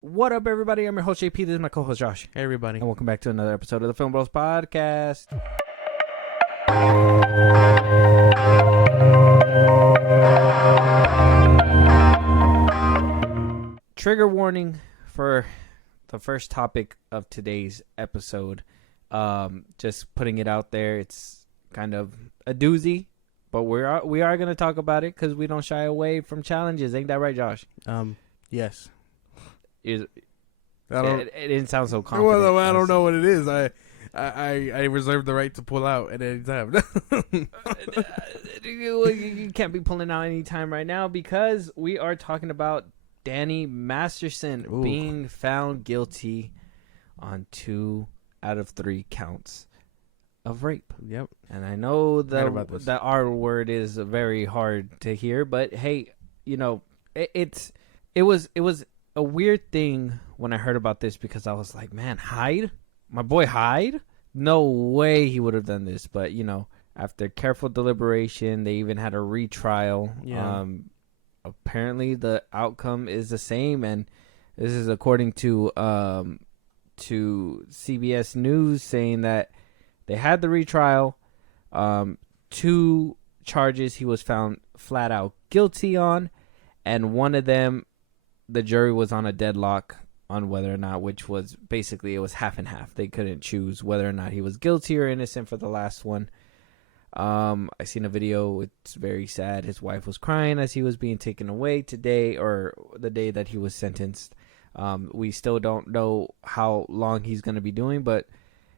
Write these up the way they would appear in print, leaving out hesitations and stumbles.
What up, everybody? I'm your host, JP. This is my co-host, Josh. Hey, everybody. And welcome back to another episode of the FilmBros podcast. Trigger warning for the first topic of today's episode. Just putting it out there. It's kind of a doozy, but we are going to talk about it because we don't shy away from challenges. Ain't that right, Josh? Yes. It didn't sound so confident. Well, I don't know what it is. I reserve the right to pull out at any time. You can't be pulling out any time right now because we are talking about Danny Masterson being found guilty on 2 out of 3 counts of rape. Yep. And I know the R word is very hard to hear, but hey, you know, it was a weird thing when I heard about this because I was like, man, Hyde? My boy Hyde? No way he would have done this. But, you know, after careful deliberation, they even had a retrial. Yeah. Apparently the outcome is the same, and this is according to CBS News, saying that they had the retrial. 2 charges he was found flat out guilty on, and one of them the jury was on a deadlock on whether or not, which was basically it was half and half. They couldn't choose whether or not he was guilty or innocent for the last one. I seen a video. It's very sad. His wife was crying as he was being taken away today, or the day that he was sentenced. We still don't know how long he's going to be doing, but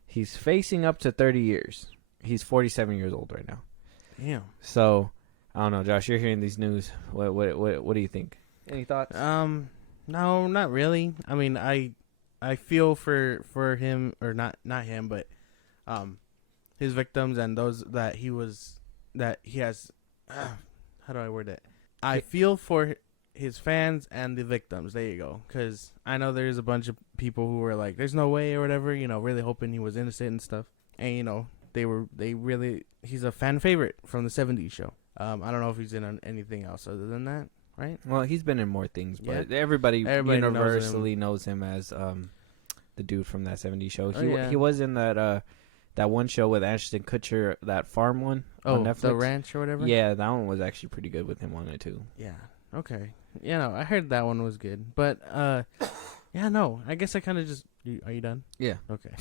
he's facing up to 30 years. He's 47 years old right now. Damn. So, I don't know, Josh, you're hearing these news. What do you think? Any thoughts? No, not really. I mean, I feel for him, or not him, but his victims and those that he has. How do I word it? I feel for his fans and the victims. There you go. Because I know there's a bunch of people who were like, "There's no way" or whatever. You know, really hoping he was innocent and stuff. And you know, he's a fan favorite from the '70s show. I don't know if he's in anything else other than that. Right. Well, he's been in more things, but everybody universally knows him as the dude from that '70s show. He was in that one show with Ashton Kutcher, that farm one on Netflix. The Ranch or whatever. Yeah, that one was actually pretty good with him on it too. Yeah. Okay. You know, I heard that one was good, but yeah, no. I guess I kind of just. Are you done? Yeah. Okay.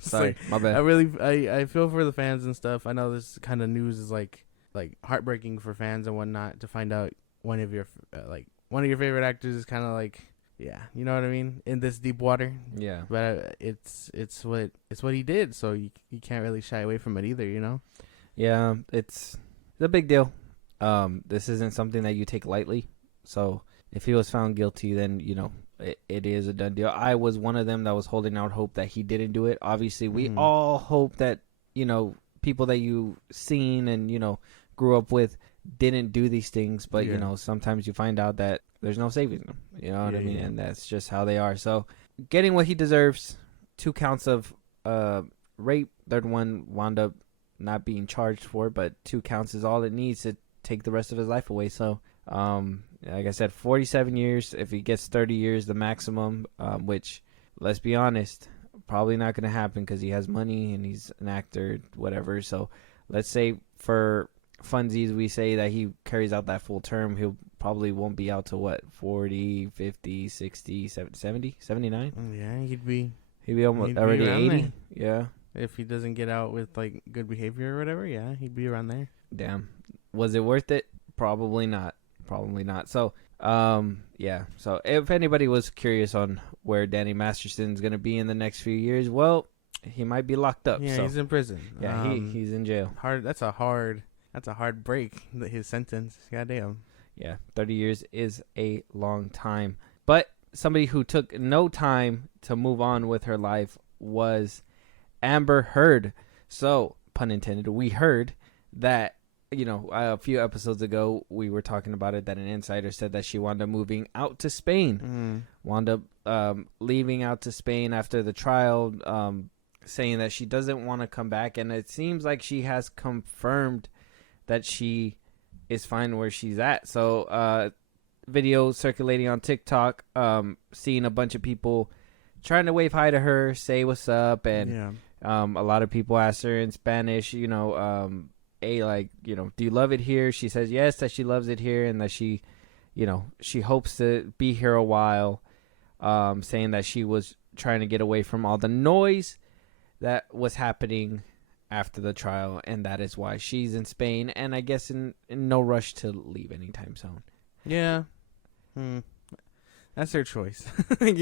Sorry, my bad. I feel for the fans and stuff. I know this kind of news is like heartbreaking for fans and whatnot to find out. One of your favorite actors is kind of like, yeah, you know what I mean, in this deep water. Yeah, but it's what he did, so you can't really shy away from it either, you know. Yeah, it's a big deal. This isn't something that you take lightly. So if he was found guilty, then you know it is a done deal. I was one of them that was holding out hope that he didn't do it. Obviously, we all hope that, you know, people that you've seen and, you know, grew up with didn't do these things, but you know, sometimes you find out that there's no saving them, you know what I mean? And that's just how they are. So getting what he deserves. 2 counts of rape, third one wound up not being charged for, but 2 counts is all it needs to take the rest of his life away. So like I said, 47 years. If he gets 30 years, the maximum, which, let's be honest, probably not going to happen because he has money and he's an actor, whatever. So let's say for funsies, we say that he carries out that full term, he'll probably won't be out to what, 40, 50, 60, 70, 79? Yeah, he'd be almost already 80. There. Yeah. If he doesn't get out with like good behavior or whatever, yeah, he'd be around there. Damn. Was it worth it? Probably not. So, yeah. So if anybody was curious on where Danny Masterson's going to be in the next few years, well, he might be locked up. Yeah, so. He's in prison. Yeah, he's in jail. That's a hard break, his sentence. Goddamn. Yeah, 30 years is a long time. But somebody who took no time to move on with her life was Amber Heard. So, pun intended, we heard that, you know, a few episodes ago, we were talking about it, that an insider said that she wound up moving out to Spain. Wound up leaving out to Spain after the trial, saying that she doesn't want to come back. And it seems like she has confirmed that she is fine where she's at. So video circulating on TikTok, seeing a bunch of people trying to wave hi to her, say what's up, and a lot of people asked her in Spanish, like, do you love it here? She says yes, that she loves it here, and that she hopes to be here a while, saying that she was trying to get away from all the noise that was happening after the trial, and that is why she's in Spain, and I guess in no rush to leave anytime soon. Yeah. That's her choice. I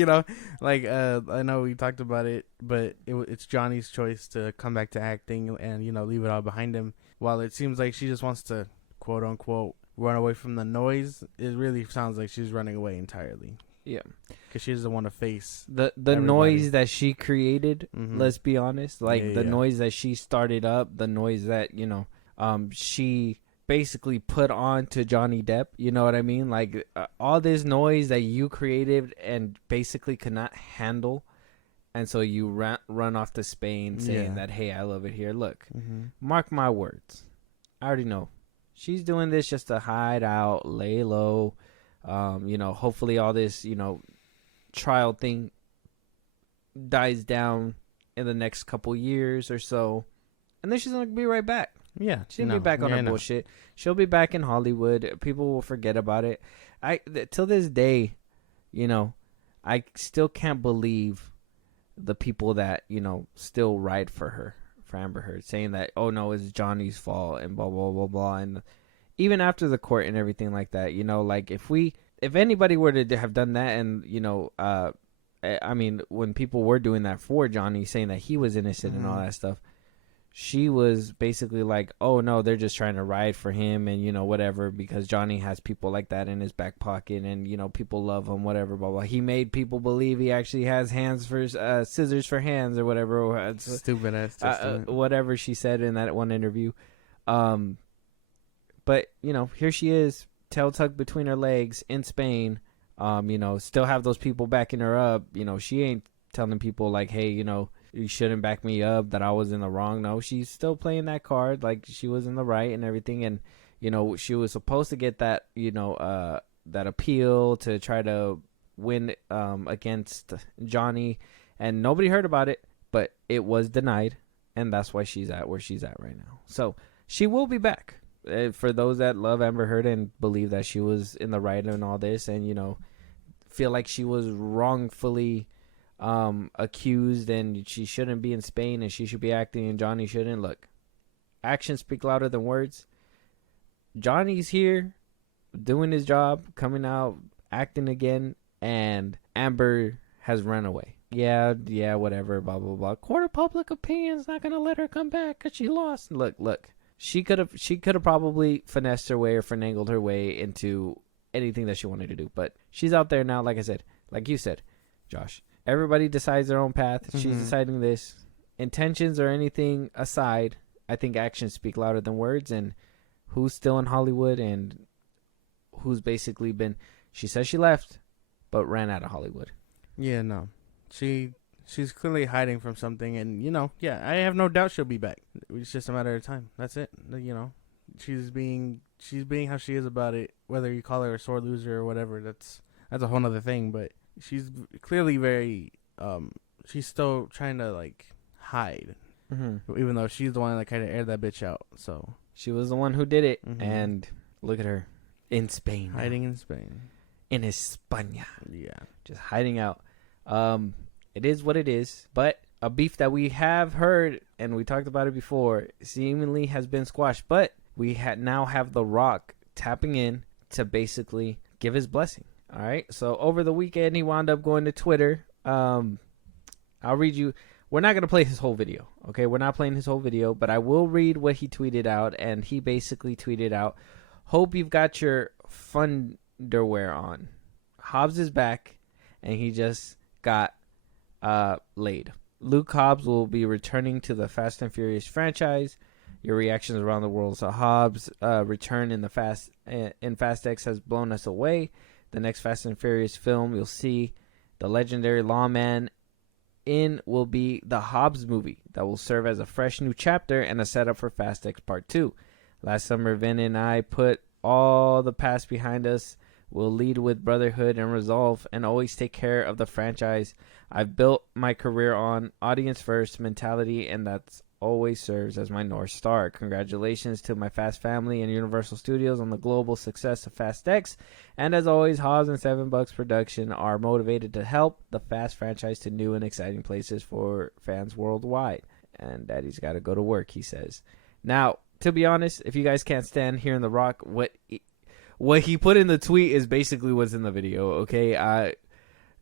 know we talked about it, but it's Johnny's choice to come back to acting and, leave it all behind him. While it seems like she just wants to, quote unquote, run away from the noise, it really sounds like she's running away entirely. Yeah. Because she doesn't want to face the noise that she created, let's be honest. Like, the noise that she started up, the noise that, she basically put on to Johnny Depp, you know what I mean? Like, all this noise that you created and basically could not handle, and so you run off to Spain saying that, hey, I love it here. Look, mark my words, I already know she's doing this just to hide out, lay low. Hopefully all this trial thing dies down in the next couple years or so, and then she's gonna be right back. Yeah, she'll be back on her bullshit. She'll be back in Hollywood. People will forget about it. Till this day, I still can't believe the people that still ride for Amber Heard, saying that, oh no, it's Johnny's fault and blah blah blah blah. And even after the court and everything like that, like if anybody were to have done that, and I mean, when people were doing that for Johnny, saying that he was innocent and all that stuff, she was basically like, oh no, they're just trying to ride for him and whatever, because Johnny has people like that in his back pocket, and people love him, whatever, blah blah. He made people believe he actually has hands for scissors for hands or whatever. Stupid ass whatever she said in that one interview. But here she is, tail tucked between her legs in Spain. Still have those people backing her up. She ain't telling people like, hey, you shouldn't back me up, that I was in the wrong. No, she's still playing that card like she was in the right and everything. And she was supposed to get that that appeal to try to win against Johnny, and nobody heard about it, but it was denied, and that's why she's at where she's at right now. So she will be back. For those that love Amber Heard and believe that she was in the right in all this, and feel like she was wrongfully accused and she shouldn't be in Spain and she should be acting and Johnny shouldn't. Look, actions speak louder than words. Johnny's here doing his job, coming out, acting again, and Amber has run away. Yeah, whatever, blah blah blah. Court of public opinion's not gonna let her come back because she lost. Look. She could have probably finessed her way or finagled her way into anything that she wanted to do, but she's out there now. Like I said, like you said, Josh. Everybody decides their own path. She's deciding this. Intentions or anything aside, I think actions speak louder than words. And who's still in Hollywood and who's basically been... She says she left, but ran out of Hollywood. Yeah, no. She's clearly hiding from something. And, I have no doubt she'll be back. It's just a matter of time. That's it. She's being how she is about it. Whether you call her a sore loser or whatever, that's a whole other thing. But she's clearly very she's still trying to hide, even though she's the one that kind of aired that bitch out. So she was the one who did it, and look at her in Spain, hiding in Spain, in España. Yeah, just hiding out. It is what it is, but a beef that we have heard and we talked about it before seemingly has been squashed. But we now have The Rock tapping in to basically give his blessing. All right, so over the weekend, he wound up going to Twitter. I'll read you. We're not going to play his whole video, okay? We're not playing his whole video, but I will read what he tweeted out, and he basically tweeted out, hope you've got your funderwear on. Hobbs is back, and he just got laid. Luke Hobbs will be returning to the Fast and Furious franchise. Your reactions around the world. So Hobbs' return in Fast X has blown us away. The next Fast and Furious film you'll see the legendary lawman in will be the Hobbs movie that will serve as a fresh new chapter and a setup for Fast X Part 2. Last summer, Vin and I put all the past behind us will lead with brotherhood and resolve and always take care of the franchise I've built my career on, audience first mentality, and that's always serves as my North Star. Congratulations to my Fast family and Universal Studios on the global success of Fast X. And as always, Hobbs and $7 Production are motivated to help the Fast franchise to new and exciting places for fans worldwide. And Daddy's got to go to work, he says. Now, to be honest, if you guys can't stand hearing The Rock, what he put in the tweet is basically what's in the video, okay?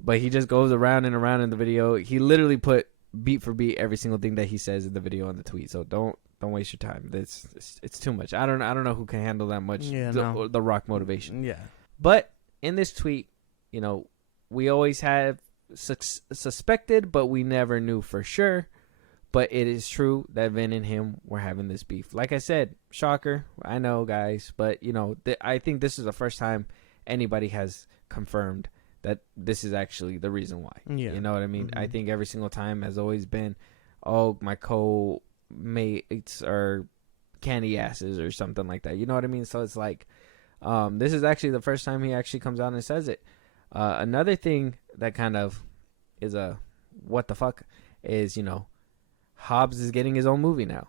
But he just goes around and around in the video. He literally put beat for beat every single thing that he says in the video and the tweet. So don't waste your time. It's too much. I don't know who can handle that much. The Rock motivation. Yeah. But in this tweet, we always have suspected, but we never knew for sure. But it is true that Vin and him were having this beef. Like I said, shocker. I know, guys, but I think this is the first time anybody has confirmed that this is actually the reason why. Yeah. You know what I mean? Mm-hmm. I think every single time has always been, oh, my co-mates are candy asses or something like that. You know what I mean? So it's like, this is actually the first time he actually comes out and says it. Another thing that kind of is a what the fuck is, Hobbs is getting his own movie now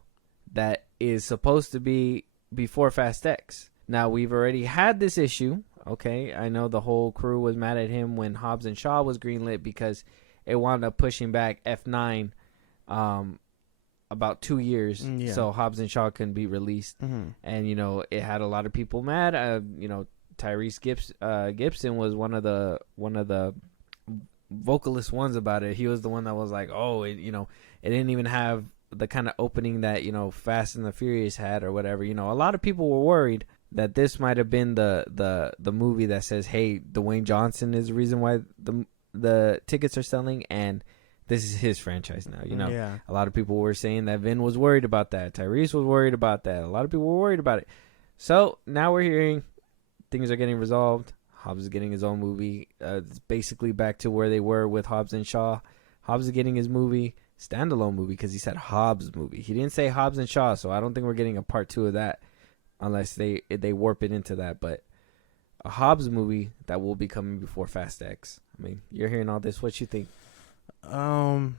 that is supposed to be before Fast X. Now, we've already had this issue. Okay, I know the whole crew was mad at him when Hobbs and Shaw was greenlit because it wound up pushing back F9 about 2 years, so Hobbs and Shaw couldn't be released. Mm-hmm. And it had a lot of people mad. Tyrese Gibson was one of the vocalist ones about it. He was the one that was like, oh, it didn't even have the kind of opening that Fast and the Furious had or whatever. A lot of people were worried that this might have been the movie that says, hey, Dwayne Johnson is the reason why the tickets are selling, and this is his franchise now. Yeah. A lot of people were saying that Vin was worried about that. Tyrese was worried about that. A lot of people were worried about it. So now we're hearing things are getting resolved. Hobbs is getting his own movie. It's basically back to where they were with Hobbs and Shaw. Hobbs is getting his movie, standalone movie, because he said Hobbs movie. He didn't say Hobbs and Shaw, so I don't think we're getting a part 2 of that. Unless they warp it into that. But a Hobbs movie that will be coming before Fast X. I mean, you're hearing all this. What you think? I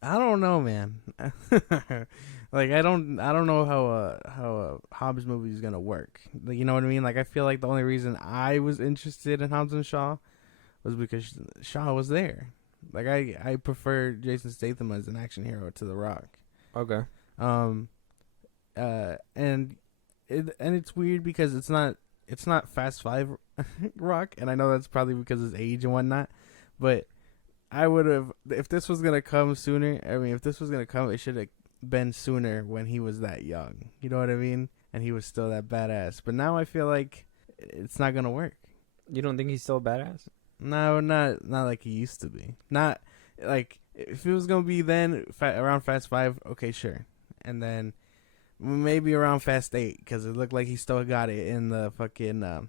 don't know, man. Like, I don't know how a Hobbs movie is gonna work. Like, you know what I mean? Like, I feel like the only reason I was interested in Hobbs and Shaw was because Shaw was there. Like, I prefer Jason Statham as an action hero to The Rock. Okay. And it's weird because it's not Fast 5 Rock, and I know that's probably because of his age and whatnot, but I would have, if this was gonna come sooner, it should have been sooner when he was that young. You know what I mean? And he was still that badass. But now I feel like it's not gonna work. You don't think he's still a badass? No, not like he used to be. Not like if it was gonna be then around Fast 5, okay, sure, and then maybe around Fast 8, because it looked like he still got it in the fucking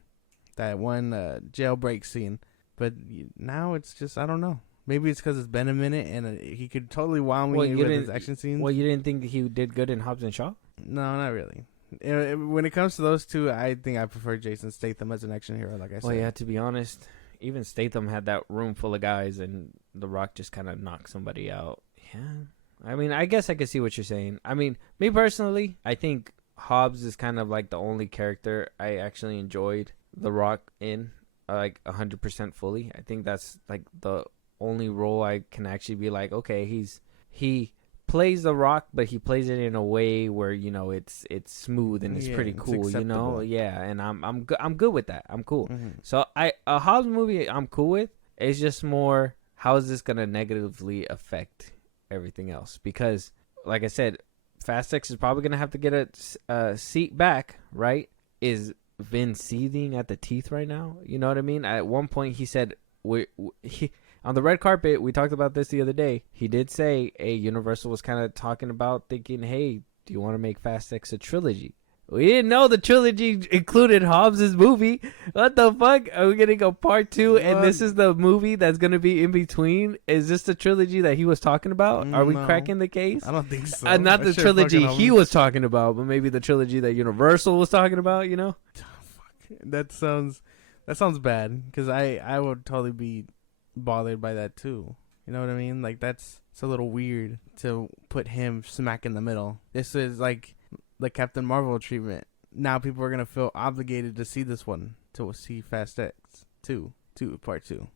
that one jailbreak scene. But now it's just, I don't know. Maybe it's because it's been a minute and he could totally wow me with his action scenes. Well, you didn't think he did good in Hobbs and Shaw? No, not really. When it comes to those two, I think I prefer Jason Statham as an action hero, like I said. Well, yeah, to be honest, even Statham had that room full of guys and The Rock just kind of knocked somebody out. Yeah. I mean, I guess I could see what you're saying. I mean, me personally, I think Hobbs is kind of like the only character I actually enjoyed The Rock in, like 100% fully. I think that's like the only role I can actually be like, okay, he plays The Rock, but he plays it in a way where it's smooth and it's pretty cool, Yeah, and I'm good with that. I'm cool. Mm-hmm. So a Hobbs movie I'm cool with. It's just more, how is this gonna negatively affect everything else? Because like I said, Fast X is probably gonna have to get a seat back, right? Is Vin seething at the teeth right now? You know what I mean? At one point he said on the red carpet, we talked about this the other day. He did say, Universal was kind of talking about thinking, hey, do you want to make Fast X a trilogy? We didn't know the trilogy included Hobbs' movie. What the fuck? Are we getting a part 2 and this is the movie that's going to be in between? Is this the trilogy that he was talking about? Are we cracking the case? I don't think so. Not the trilogy he was talking about, but maybe the trilogy that Universal was talking about, That sounds That sounds bad because I would totally be bothered by that too. You know what I mean? Like it's a little weird to put him smack in the middle. This is like the Captain Marvel treatment. Now people are gonna feel obligated to see this one, to see Fast X 2, part 2.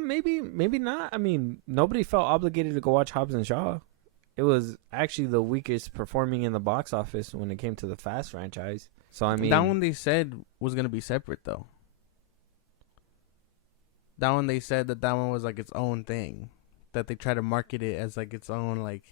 Maybe not. I mean, nobody felt obligated to go watch Hobbs and Shaw. It was actually the weakest performing in the box office when it came to the Fast franchise. So I mean, that one they said was gonna be separate though. That one they said that one was like its own thing, that they try to market it as like its own like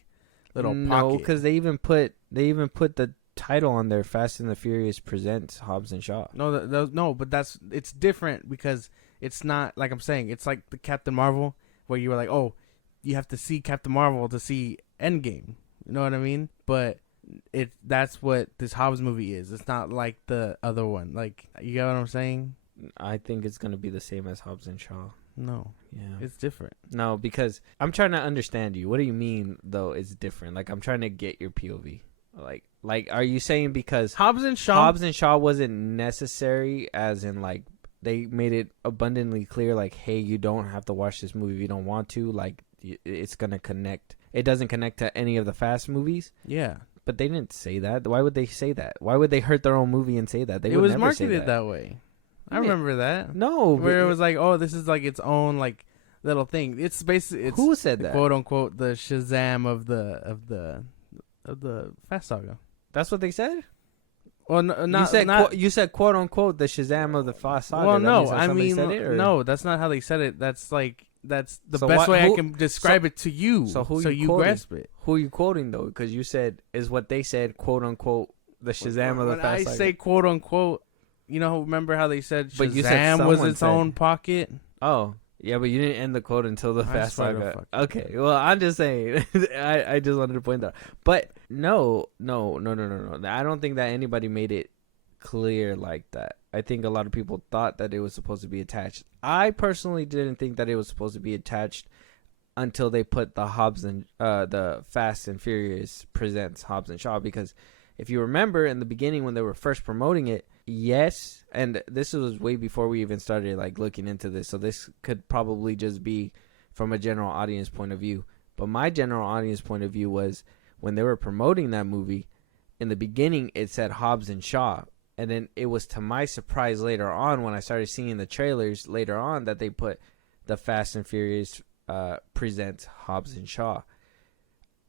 little pocket. No, because they even put the title on there, Fast and the Furious presents Hobbs and Shaw. No, but it's different because it's not like I'm saying. It's like the Captain Marvel where you were like, oh, you have to see Captain Marvel to see Endgame. You know what I mean? But that's what this Hobbs movie is. It's not like the other one. Like, you get what I'm saying? I think it's gonna be the same as Hobbs and Shaw. No. Yeah. It's different. No, because I'm trying to understand you. What do you mean though it's different? Like, I'm trying to get your POV. Like are you saying because Hobbs and Shaw wasn't necessary, as in like they made it abundantly clear like, hey, you don't have to watch this movie if you don't want to, like it's gonna connect. It doesn't connect to any of the Fast movies. Yeah. But they didn't say that. Why would they say that? Why would they hurt their own movie and say that? It was marketed that way. I remember that. No, where it was like, oh, this is like its own like little thing. It's basically who said that? Quote unquote the Shazam of the Fast Saga. That's what they said. Well, you said quote unquote the Shazam of the Fast Saga. Well, no, I mean no, that's not how they said it. That's the best way I can describe it to you. So you grasp it. Who are you quoting though? Because you said is what they said, quote unquote the Shazam of the Fast Saga. When I say quote unquote, remember how they said Shazam was its own pocket? Oh, yeah, but you didn't end the quote until the Fast Saga. Okay, well, I'm just saying. I just wanted to point that out. But no. I don't think that anybody made it clear like that. I think a lot of people thought that it was supposed to be attached. I personally didn't think that it was supposed to be attached until they put the Fast and Furious presents Hobbs and Shaw, because if you remember in the beginning when they were first promoting it, yes, and this was way before we even started like looking into this, so this could probably just be from a general audience point of view. But my general audience point of view was when they were promoting that movie, in the beginning it said Hobbs and Shaw, and then it was to my surprise later on when I started seeing the trailers later on that they put the Fast and Furious presents Hobbs and Shaw.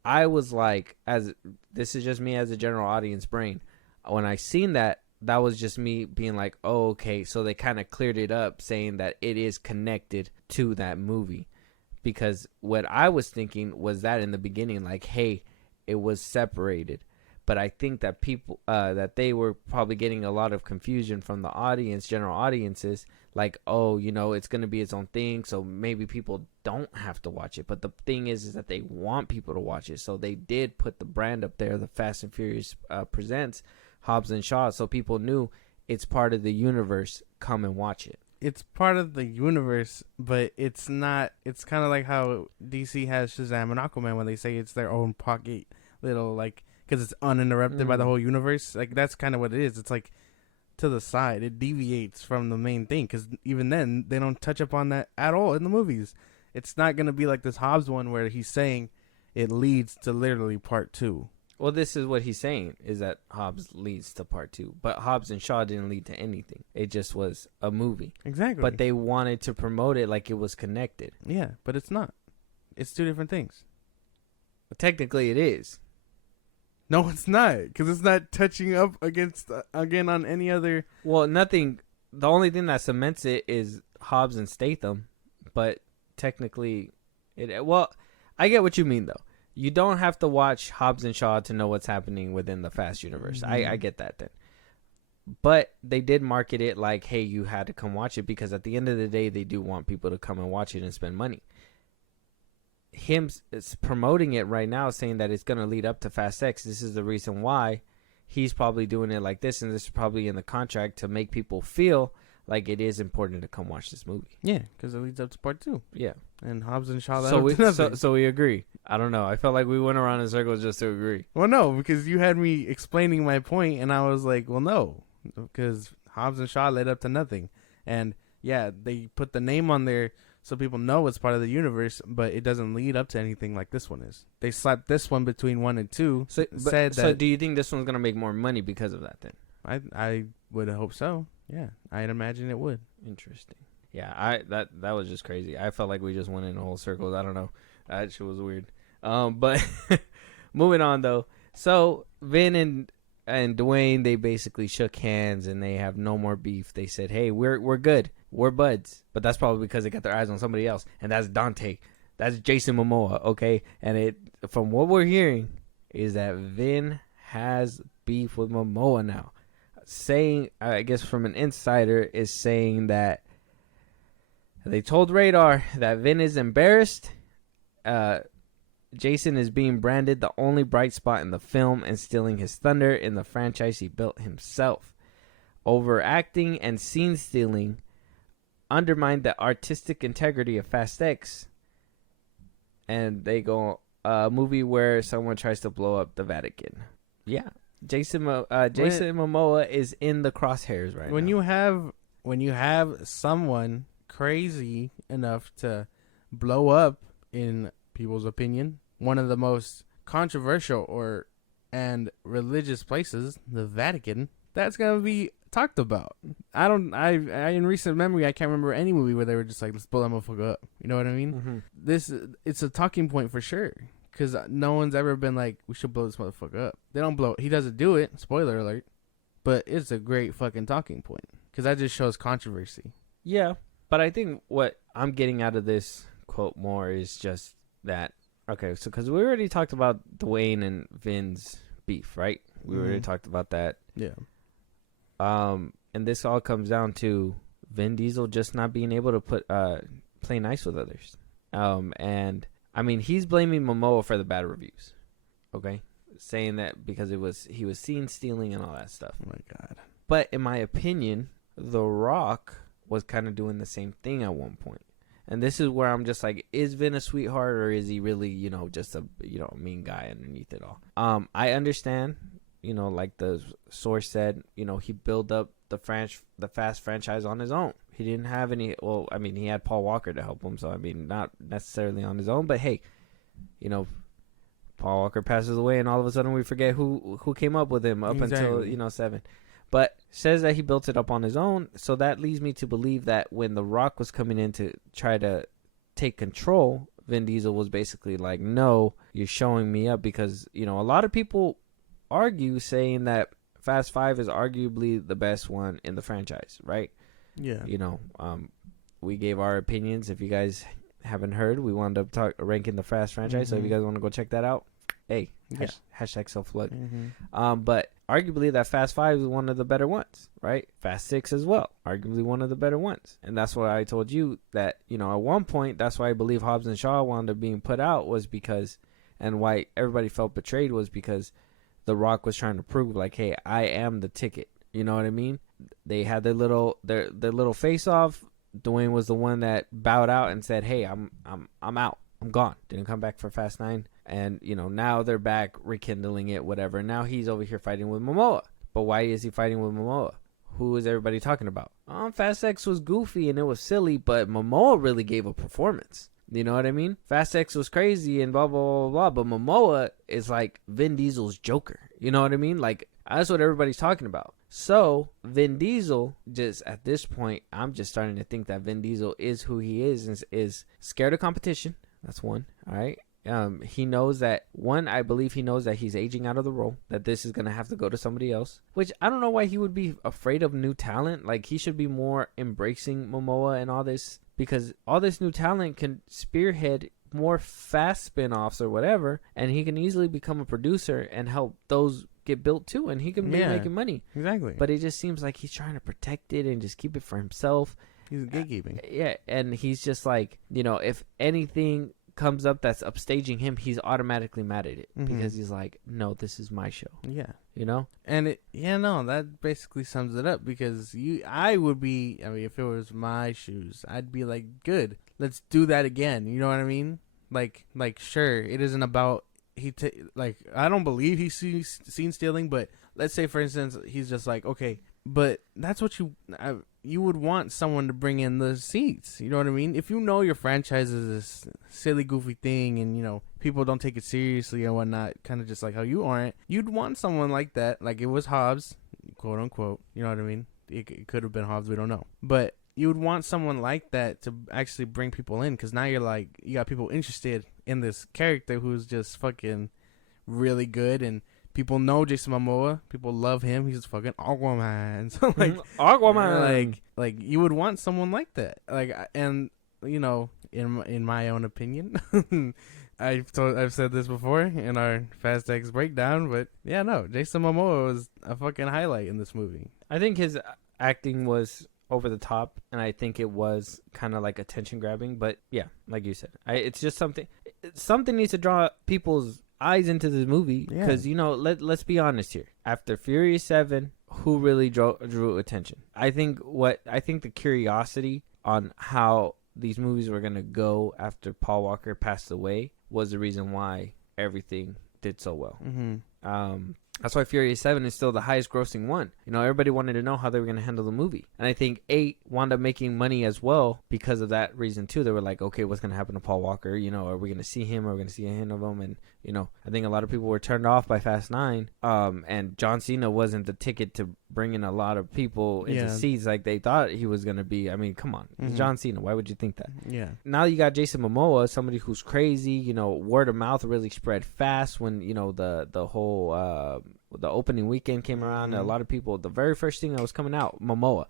I was like, as this is just me as a general audience brain, when I seen that was just me being like, oh, okay, so they kind of cleared it up saying that it is connected to that movie. Because what I was thinking was that in the beginning, like, hey, it was separated. But I think that people, that they were probably getting a lot of confusion from the audience, general audiences, like, oh, it's going to be its own thing, so maybe people don't have to watch it. But the thing is that they want people to watch it. So they did put the brand up there, the Fast and Furious presents Hobbs and Shaw, so people knew it's part of the universe. Come and watch it. It's part of the universe, but it's not. It's kind of like how DC has Shazam and Aquaman when they say it's their own pocket little, like, because it's uninterrupted by the whole universe. Like, that's kind of what it is. It's like to the side. It deviates from the main thing, because even then they don't touch upon that at all in the movies. It's not going to be like this Hobbs one where he's saying it leads to literally part 2. Well, this is what he's saying, is that Hobbs leads to part 2. But Hobbs and Shaw didn't lead to anything. It just was a movie. Exactly. But they wanted to promote it like it was connected. Yeah, but it's not. It's 2 different things. But technically it is. No, it's not. Because it's not touching up against, again, on any other... Well, nothing. The only thing that cements it is Hobbs and Statham. But technically, well, I get what you mean, though. You don't have to watch Hobbs and Shaw to know what's happening within the Fast universe. Mm-hmm. I get that then. But they did market it like, hey, you had to come watch it, because at the end of the day, they do want people to come and watch it and spend money. Him promoting it right now, saying that it's going to lead up to Fast X, this is the reason why he's probably doing it like this, and this is probably in the contract to make people feel like it is important to come watch this movie. Yeah, because it leads up to part 2. Yeah. And Hobbs and Shaw. So we agree. I don't know. I felt like we went around in circles just to agree. Well, no, because you had me explaining my point, and I was like, well, no, because Hobbs and Shaw led up to nothing. And yeah, they put the name on there so people know it's part of the universe, but it doesn't lead up to anything like this one is. They slapped this one between 1 and 2. So do you think this one's gonna make more money because of that? Then I would hope so. Yeah, I'd imagine it would. interesting. Yeah, that was just crazy. I felt like we just went in a whole circle. I don't know. That shit was weird. But moving on though. So Vin and Dwayne, they basically shook hands and they have no more beef. They said, "Hey, we're good. We're buds." But that's probably because they got their eyes on somebody else, and that's Dante. That's Jason Mamoa, okay? And from what we're hearing is that Vin has beef with Momoa now. Saying, I guess from an insider, is saying that they told Radar that Vin is embarrassed. Jason is being branded the only bright spot in the film and stealing his thunder in the franchise he built himself. Overacting and scene stealing undermined the artistic integrity of Fast X. And they go a movie where someone tries to blow up the Vatican. Yeah, Jason Momoa is in the crosshairs right now. When you have someone crazy enough to blow up, in people's opinion, one of the most controversial and religious places, the Vatican, that's gonna be talked about. I in recent memory, I can't remember any movie where they were just like, let's blow that motherfucker up. You know what I mean? Mm-hmm. It's a talking point for sure, because no one's ever been like, we should blow this motherfucker up. They don't blow. He doesn't do it. Spoiler alert. But it's a great fucking talking point, because that just shows controversy. Yeah, but I think what I'm getting out of this quote more is just that. Okay, so because we already talked about Dwayne and Vin's beef, right? We already talked about that. Yeah. And this all comes down to Vin Diesel just not being able to play nice with others. And I mean, he's blaming Momoa for the bad reviews. Okay, saying that because he was seen stealing and all that stuff. Oh my God. But in my opinion, The Rock was kind of doing the same thing at one point. And this is where I'm just like, is Vin a sweetheart, or is he really, just a, mean guy underneath it all? I understand, like the source said, he built up the Fast franchise on his own. He didn't have any, he had Paul Walker to help him. So, not necessarily on his own, but hey, Paul Walker passes away and all of a sudden we forget who came up with him up until, 7. But says that he built it up on his own. So that leads me to believe that when The Rock was coming in to try to take control, Vin Diesel was basically like, no, you're showing me up, because, a lot of people argue saying that Fast 5 is arguably the best one in the franchise, right? Yeah. We gave our opinions. If you guys haven't heard, we wound up ranking the Fast franchise. So if you guys want to go check that out, hey, hashtag self-plug. But arguably that Fast 5 is one of the better ones, right? Fast 6 as well, arguably one of the better ones. And that's why I told you that, at one point, that's why I believe Hobbs and Shaw wound up being put out, was because, and why everybody felt betrayed was because The Rock was trying to prove, like, hey, I am the ticket. You know what I mean? They had their little face off. Dwayne was the one that bowed out and said, hey, I'm out. I'm gone. Didn't come back for Fast 9. And, now they're back rekindling it, whatever. Now he's over here fighting with Momoa. But why is he fighting with Momoa? Who is everybody talking about? Fast X was goofy and it was silly, but Momoa really gave a performance. You know what I mean? Fast X was crazy and blah, blah, blah, blah. But Momoa is like Vin Diesel's Joker. You know what I mean? Like, that's what everybody's talking about. So, Vin Diesel, just at this point, I'm just starting to think that Vin Diesel is who he is scared of competition. That's one. All right. He knows that, I believe he knows that he's aging out of the role, that this is going to have to go to somebody else, which I don't know why he would be afraid of new talent. Like, he should be more embracing Momoa and all this, because all this new talent can spearhead more Fast spin-offs or whatever, and he can easily become a producer and help those get built too, and he can be making money. Exactly. But it just seems like he's trying to protect it and just keep it for himself. He's gatekeeping. Yeah, and he's just like, if anything comes up that's upstaging him, he's automatically mad at it, because he's like, no, this is my show. Yeah. And that basically sums it up, because I would be, if it was my shoes, I'd be like, good, let's do that again. You know what I mean? Like sure, it isn't about I don't believe he's seen stealing, but let's say, for instance, he's just like, okay, but that's what you would want someone to bring in the seats. You know what I mean? If you know your franchise is this silly, goofy thing, and you know people don't take it seriously and whatnot, kind of just like how you aren't, you'd want someone like that. Like it was Hobbs, quote unquote. You know what I mean? It could have been Hobbs. We don't know, but you would want someone like that to actually bring people in, because now you got people interested in this character who's just fucking really good, and people know Jason Mamoa. People love him. He's fucking Aquaman. So like Aquaman, like you would want someone like that. Like, and you know, in my own opinion, I've said this before in our Fast X breakdown, but yeah, no, Jason Mamoa was a fucking highlight in this movie. I think his acting was over the top, and I think it was kind of like attention grabbing. But yeah, like you said, it's just something needs to draw people's eyes into this movie, because you know, let's be honest here. After Furious 7, who really drew attention? I think the curiosity on how these movies were gonna go after Paul Walker passed away was the reason why everything did so well. That's why Furious 7 is still the highest grossing one. You know, everybody wanted to know how they were going to handle the movie. And I think 8 wound up making money as well because of that reason too. They were like, okay, what's going to happen to Paul Walker? You know, are we going to see him? Are we going to see a hint of him? And, you know, I think a lot of people were turned off by Fast 9. And John Cena wasn't the ticket to bring in a lot of people into seats like they thought he was going to be. I mean, come on. It's John Cena. Why would you think that? Yeah. Now you got Jason Momoa, somebody who's crazy. You know, word of mouth really spread fast when, you know, the whole the opening weekend came around. And a lot of people, the very first thing that was coming out, Momoa,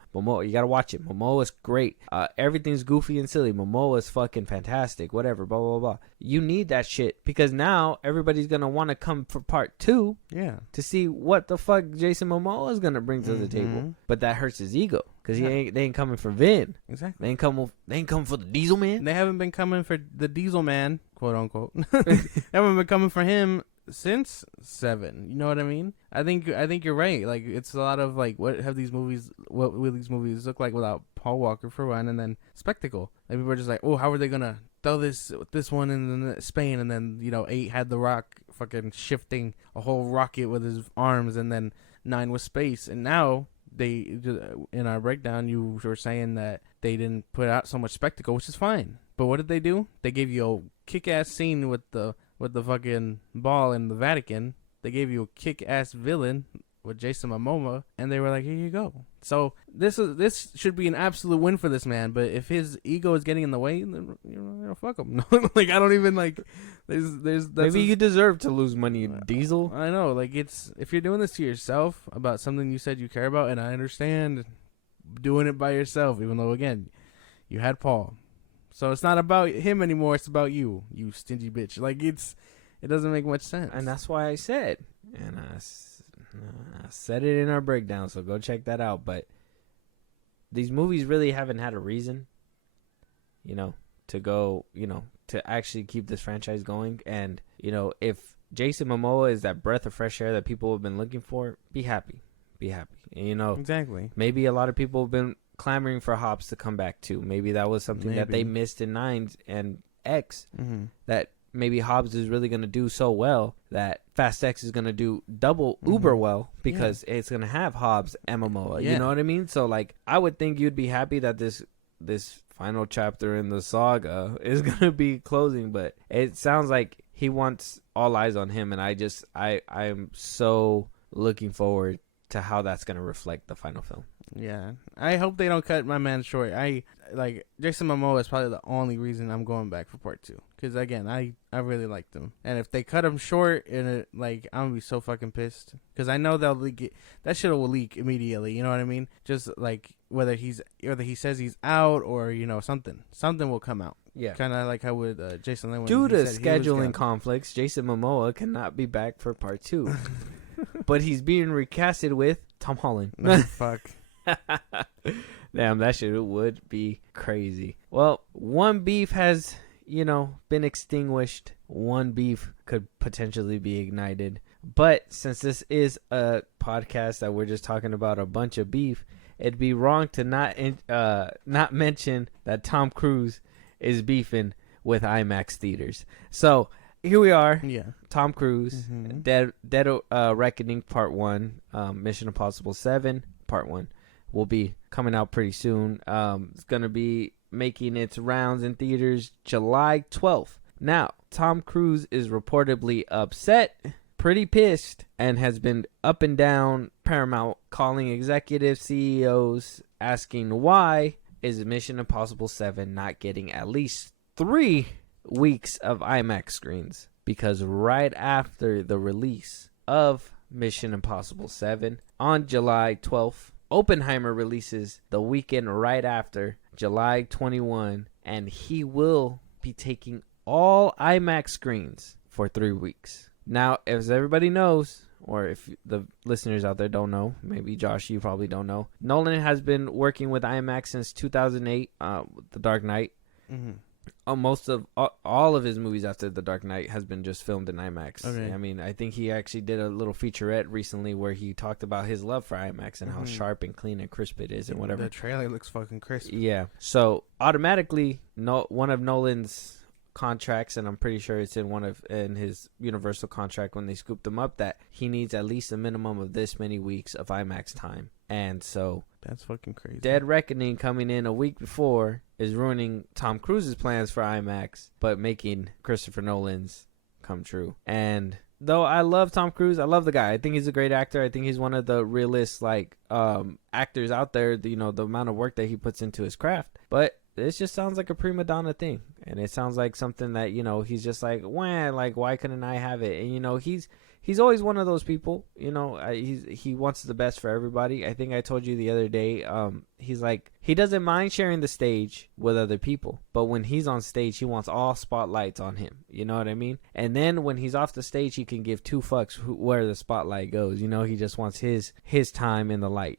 you gotta watch it. Momoa's great. Everything's goofy and silly. Momoa's fucking fantastic. Whatever, blah blah blah. You need that shit, because now everybody's gonna want to come for part 2. Yeah. To see what the fuck Jason Momoa is gonna bring to the table. But that hurts his ego, because they ain't coming for Vin. Exactly. They ain't coming for the Diesel Man. They haven't been coming for the Diesel Man, quote unquote. They haven't been coming for him since 7. You know what I mean? I think you're right. Like, it's a lot of like, what will these movies look like without Paul Walker, for one, and then spectacle. Like, people are just like, oh, how are they gonna throw this one in Spain, and then, you know, 8 had The Rock fucking shifting a whole rocket with his arms, and then 9 was space. And now they, in our breakdown, you were saying that they didn't put out so much spectacle, which is fine. But what did they do? They gave you a kick-ass scene with the fucking ball in the Vatican. They gave you a kick-ass villain with Jason Mamoa, and they were like, here you go. So this should be an absolute win for this man. But if his ego is getting in the way, then, you know, fuck him. Like, I don't even like. Maybe you deserve to lose money, Diesel. I know. Like, it's, if you're doing this to yourself about something you said you care about, and I understand doing it by yourself, even though, again, you had Paul. So it's not about him anymore. It's about you stingy bitch. Like, it doesn't make much sense. And that's why I said, and I said it in our breakdown, so go check that out. But these movies really haven't had a reason, you know, to go, you know, to actually keep this franchise going. And, you know, if Jason Momoa is that breath of fresh air that people have been looking for, be happy. And, you know, exactly. Maybe a lot of people have been clamoring for Hobbs to come back too. Maybe that was something that they missed in 9 and X, that maybe Hobbs is really going to do so well that Fast X is going to do double uber well, because it's going to have Hobbs and Momoa. You know what I mean? So, like, I would think you'd be happy that this final chapter in the saga is going to be closing, but it sounds like he wants all eyes on him, and I'm so looking forward to how that's going to reflect the final film. Yeah, I hope they don't cut my man short. Like, Jason Momoa is probably the only reason I'm going back for part 2. Because, again, I really liked him. And if they cut him short, I'm going to be so fucking pissed. Because I know they'll leak it. That shit will leak immediately, you know what I mean? Just, like, whether he says he's out, or, you know, something will come out. Yeah. Kind of like how with Jason Lin. Due to scheduling conflicts, Jason Momoa cannot be back for part 2. But he's being recasted with Tom Holland. No, fuck. Damn, that shit would be crazy. Well, one beef has, you know, been extinguished. One beef could potentially be ignited. But since this is a podcast that we're just talking about a bunch of beef, it'd be wrong to not mention that Tom Cruise is beefing with IMAX theaters. So here we are. Yeah. Tom Cruise, Dead Reckoning Part 1, Mission Impossible 7 Part 1. will be coming out pretty soon. It's going to be making its rounds in theaters July 12th. Now, Tom Cruise is reportedly upset, pretty pissed, and has been up and down Paramount, calling executive CEOs, asking why is Mission Impossible 7 not getting at least 3 weeks of IMAX screens? Because right after the release of Mission Impossible 7 on July 12th, Oppenheimer releases the weekend right after, July 21, and he will be taking all IMAX screens for 3 weeks. Now, as everybody knows, or if the listeners out there don't know, maybe Josh, you probably don't know, Nolan has been working with IMAX since 2008, The Dark Knight. Most of all of his movies after The Dark Knight has been just filmed in IMAX. Okay. I mean, I think he actually did a little featurette recently where he talked about his love for IMAX and how sharp and clean and crisp it is and whatever. The trailer looks fucking crisp. Yeah. So automatically, one of Nolan's contracts, and I'm pretty sure it's in his Universal contract when they scooped him up, that he needs at least a minimum of this many weeks of IMAX time. And so that's fucking crazy. Dead Reckoning coming in a week before is ruining Tom Cruise's plans for IMAX, but making Christopher Nolan's come true. And though I love Tom Cruise, I love the guy. I think he's a great actor. I think he's one of the realest actors out there. The amount of work that he puts into his craft. But this just sounds like a prima donna thing, and it sounds like something that he's just like, why couldn't I have it? And he's always one of those people. He wants the best for everybody. I think I told you the other day. He's like, he doesn't mind sharing the stage with other people, but when he's on stage, he wants all spotlights on him. You know what I mean? And then when he's off the stage, he can give 2 fucks where the spotlight goes. He just wants his time in the light.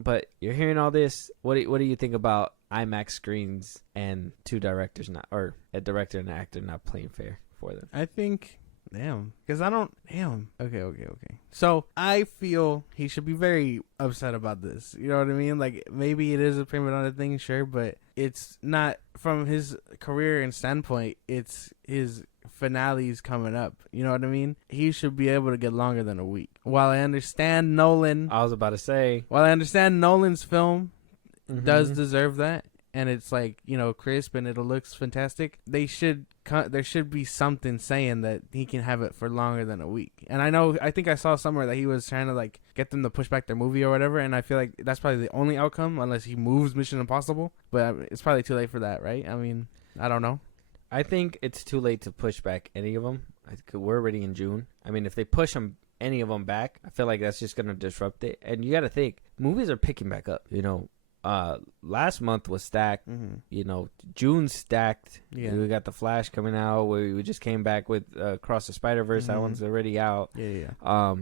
But you're hearing all this. What do you think about IMAX screens and 2 directors or a director and an actor not playing fair for them? I think, because I don't, Okay. So I feel he should be very upset about this. You know what I mean? Like, maybe it is a prima donna thing, sure, but it's not from his career and standpoint. It's his finales coming up. You know what I mean? He should be able to get longer than a week. While I understand Nolan, I was about to say, while I understand Nolan's film does deserve that, and it's like, crisp and it looks fantastic, there should be something saying that he can have it for longer than a week. And I think I saw somewhere that he was trying to like get them to push back their movie or whatever, and I feel like that's probably the only outcome unless he moves Mission Impossible, but it's probably too late for that, right? I mean, I don't know. I think it's too late to push back any of them. We're already in June. I mean, if they push any of them back, I feel like that's just going to disrupt it. And you got to think, movies are picking back up. Last month was stacked. June's stacked. Yeah. We got The Flash coming out. We just came back with Across the Spider-Verse. That one's already out. Yeah.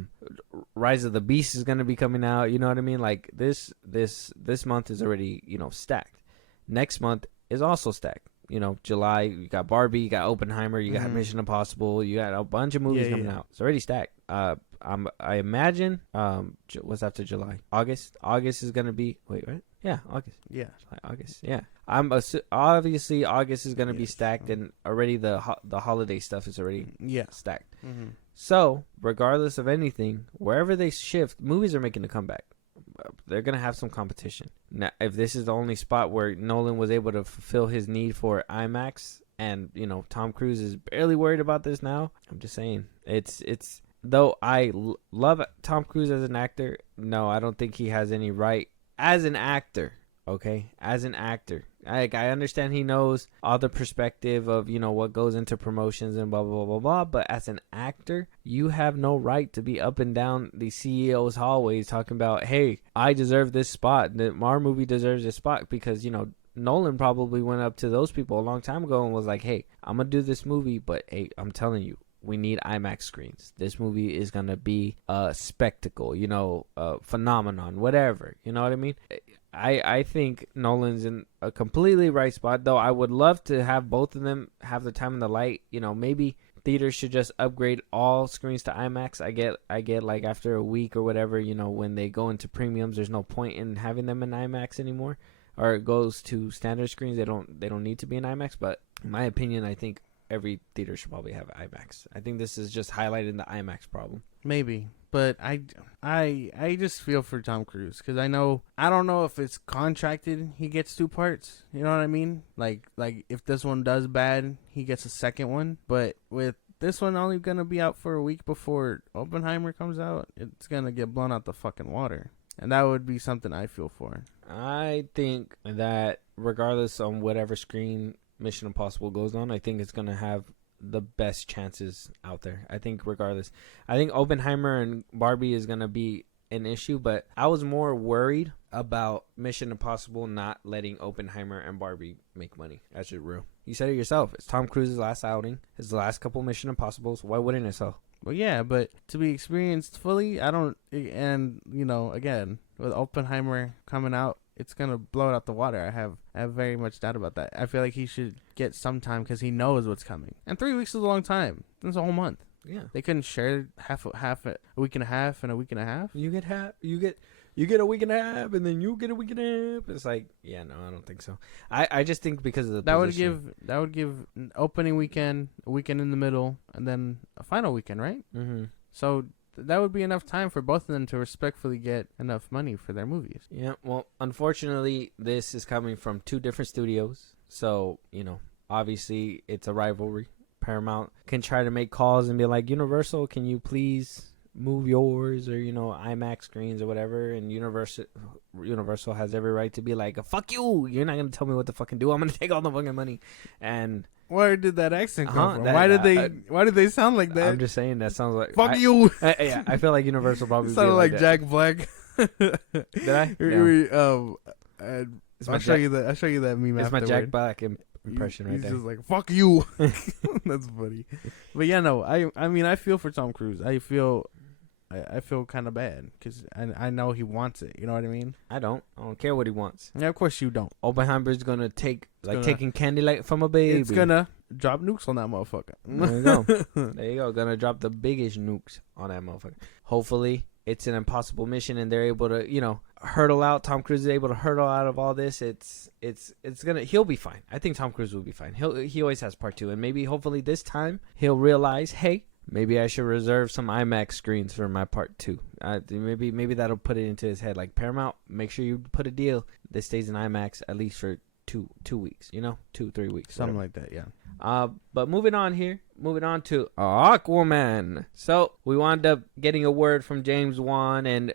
Rise of the Beast is going to be coming out. You know what I mean? Like this month is already, stacked. Next month is also stacked. July, you got Barbie, you got Oppenheimer, you got Mission Impossible, you got a bunch of movies coming out. It's already stacked. I imagine, what's after July? August? August is going to be, wait, what? Yeah, August. Yeah. August, yeah. Obviously, August is going to be stacked, and already the holiday stuff is already stacked. So, regardless of anything, wherever they shift, movies are making a comeback. They're going to have some competition. Now, if this is the only spot where Nolan was able to fulfill his need for IMAX, and, Tom Cruise is barely worried about this now, I'm just saying, it's though I love Tom Cruise as an actor, no, I don't think he has any right as an actor, okay? As an actor. I understand he knows all the perspective of, what goes into promotions and blah, blah, blah, blah, blah. But as an actor, you have no right to be up and down the CEO's hallways talking about, hey, I deserve this spot. Our movie deserves this spot because, Nolan probably went up to those people a long time ago and was like, hey, I'm going to do this movie, but hey, I'm telling you, we need IMAX screens. This movie is going to be a spectacle, a phenomenon, whatever. You know what I mean? I think Nolan's in a completely right spot, though I would love to have both of them have the time in the light. Maybe theaters should just upgrade all screens to IMAX. I get like after a week or whatever, when they go into premiums, there's no point in having them in IMAX anymore. Or it goes to standard screens, they don't need to be in IMAX. But in my opinion, I think every theater should probably have IMAX. I think this is just highlighting the IMAX problem. Maybe. But I just feel for Tom Cruise because I don't know if it's contracted he gets 2 parts. You know what I mean? Like if this one does bad, he gets a second one. But with this one only gonna be out for a week before Oppenheimer comes out, it's gonna get blown out the fucking water, and that would be something I feel for. I think that regardless on whatever screen Mission Impossible goes on, I think it's gonna have the best chances out there. I think regardless, I think Oppenheimer and Barbie is gonna be an issue, but I was more worried about Mission Impossible not letting Oppenheimer and Barbie make money. That's just real. You said it yourself. It's Tom Cruise's last outing, his last couple Mission Impossibles. Why wouldn't it sell? Well, yeah, but to be experienced fully, I don't. And again, with Oppenheimer coming out, it's gonna blow it out the water. I have very much doubt about that. I feel like he should get some time because he knows what's coming. And 3 weeks is a long time. That's a whole month. Yeah, they couldn't share half a week and a half and a week and a half. You get half. You get a week and a half, and then you get a week and a half. It's like, yeah, no, I don't think so. I just think because of the position. That would give an opening weekend, a weekend in the middle, and then a final weekend, right? Mm-hmm. So that would be enough time for both of them to respectfully get enough money for their movies. Yeah, well, unfortunately, this is coming from 2 different studios. So, obviously, it's a rivalry. Paramount can try to make calls and be like, Universal, can you please move yours, or, IMAX screens or whatever. And Universal has every right to be like, fuck you. You're not going to tell me what to fucking do. I'm going to take all the fucking money. And where did that accent come from? Why did they sound like that? I'm just saying that sounds like fuck you. Yeah, I feel like Universal probably sounded like that. Jack Black. Did I? Yeah. I'll show you that meme. It's afterward. my Jack Black impression right there. He's just like, fuck you. That's funny. But yeah, no, I mean, I feel for Tom Cruise. I feel kind of bad because I know he wants it. You know what I mean? I don't care what he wants. Yeah, of course you don't. Oppenheimer's gonna taking candy like from a baby. It's gonna drop nukes on that motherfucker. There you go. There you go. Gonna drop the biggest nukes on that motherfucker. Hopefully, it's an impossible mission and they're able to, hurdle out. Tom Cruise is able to hurdle out of all this. He'll be fine. I think Tom Cruise will be fine. He always has part 2, and maybe hopefully this time he'll realize, hey, maybe I should reserve some IMAX screens for my part 2. Maybe that'll put it into his head. Like, Paramount, make sure you put a deal that stays in IMAX at least for 2 weeks. 2-3 weeks. Something like that, yeah. But moving on to Aquaman. So we wound up getting a word from James Wan, and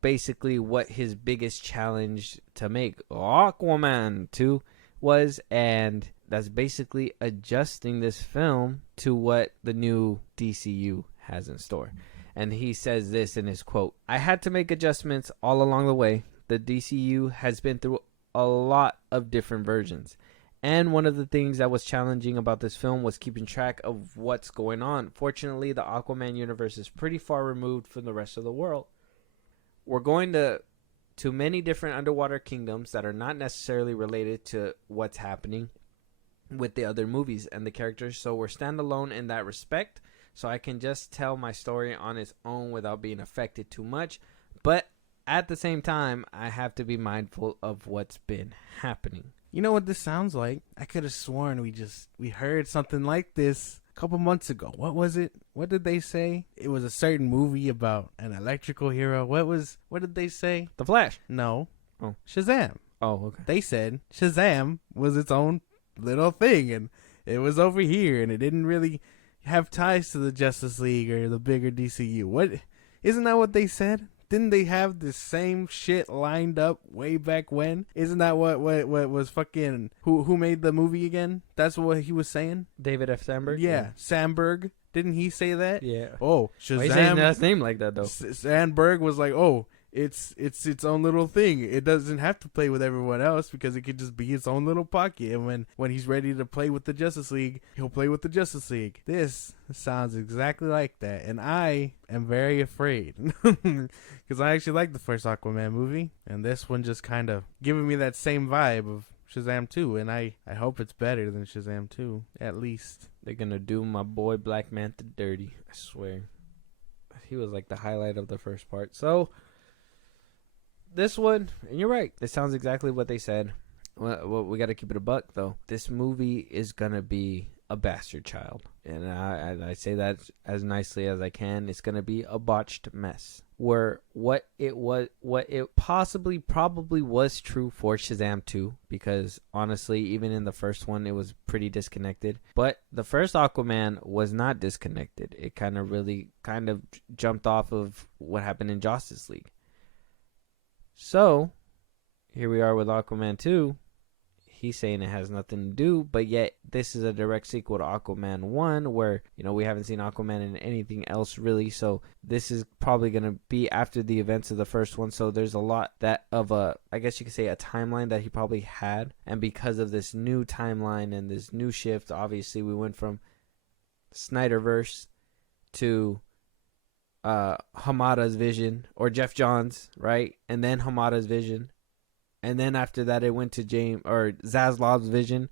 basically what his biggest challenge to make Aquaman 2 was, and that's basically adjusting this film to what the new DCU has in store. And he says this in his quote: "I had to make adjustments all along the way. The DCU has been through a lot of different versions. And one of the things that was challenging about this film was keeping track of what's going on. Fortunately, the Aquaman universe is pretty far removed from the rest of the world. We're going to many different underwater kingdoms that are not necessarily related to what's happening with the other movies and the characters, so we're standalone in that respect, so I can just tell my story on its own without being affected too much. But at the same time, I have to be mindful of what's been happening." You know what this sounds like? I could have sworn we heard something like this a couple months ago. What was it? What did they say? It was a certain movie about an electrical hero. What did they say? The Flash. No. Oh. Shazam. Oh, okay. They said Shazam was its own little thing, and it was over here, and it didn't really have ties to the Justice League or the bigger DCU. What? Isn't that what they said? Didn't they have the same shit lined up way back when? Isn't that what was fucking who made the movie again? That's what he was saying. David F. Sandberg. Yeah, Sandberg. Didn't he say that? Yeah. Oh, Shazam. Why are you saying that name like that though? Sandberg was like, oh, it's its own little thing. It doesn't have to play with everyone else because it could just be its own little pocket. And when he's ready to play with the Justice League, he'll play with the Justice League. This sounds exactly like that, and I am very afraid because I actually like the first Aquaman movie, and this one just kind of giving me that same vibe of Shazam 2, and I hope it's better than Shazam 2, at least. They're gonna do my boy Black Manta dirty, I swear. He was like the highlight of the first part. So this one, and you're right, it sounds exactly what they said. Well, we got to keep it a buck though. This movie is gonna be a bastard child. And I say that as nicely as I can. It's going to be a botched mess. Where what it possibly probably was true for Shazam 2, because honestly, even in the first one, it was pretty disconnected. But the first Aquaman was not disconnected. It kind of jumped off of what happened in Justice League. So here we are with Aquaman 2. He's saying it has nothing to do, but yet this is a direct sequel to Aquaman 1, where, we haven't seen Aquaman in anything else really, so this is probably going to be after the events of the first one, so there's a lot I guess you could say, a timeline that he probably had, and because of this new timeline and this new shift, obviously we went from Snyderverse to Hamada's vision, or Jeff Johns, right? And then Hamada's vision. And then after that, it went to Zaslav's vision.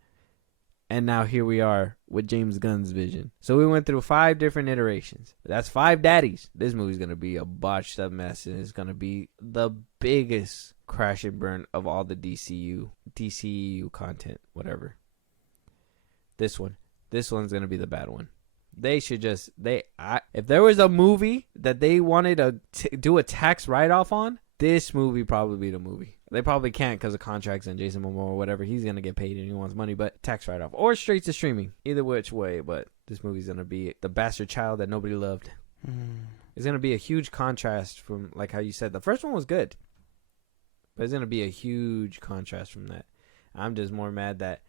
And now here we are with James Gunn's vision. So we went through 5 different iterations. That's 5 daddies. This movie's going to be a botched up mess. And it's going to be the biggest crash and burn of all the DCEU content, whatever. This one's going to be the bad one. They should if there was a movie that they wanted to do a tax write-off on, this movie probably be the movie. They probably can't because of contracts and Jason Mamoa or whatever. He's going to get paid and he wants money, but tax write-off. Or straight to streaming. Either which way, but this movie's going to be the bastard child that nobody loved. It's going to be a huge contrast from, like how you said, the first one was good. But it's going to be a huge contrast from that. I'm just more mad that,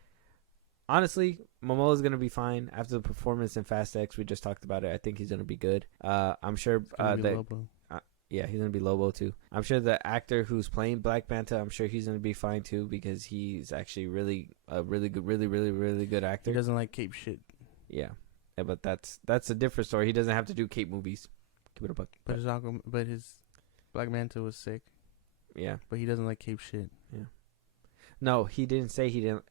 honestly, Momoa's going to be fine. After the performance in Fast X, we just talked about it. I think he's going to be good. I'm sure yeah, he's going to be Lobo too. I'm sure the actor who's playing Black Manta, I'm sure he's going to be fine too, because he's actually a really good actor. He doesn't like cape shit. Yeah, but that's a different story. He doesn't have to do cape movies. Keep it a buck. But his Black Manta was sick. Yeah. But he doesn't like cape shit. Yeah. No, he didn't say he didn't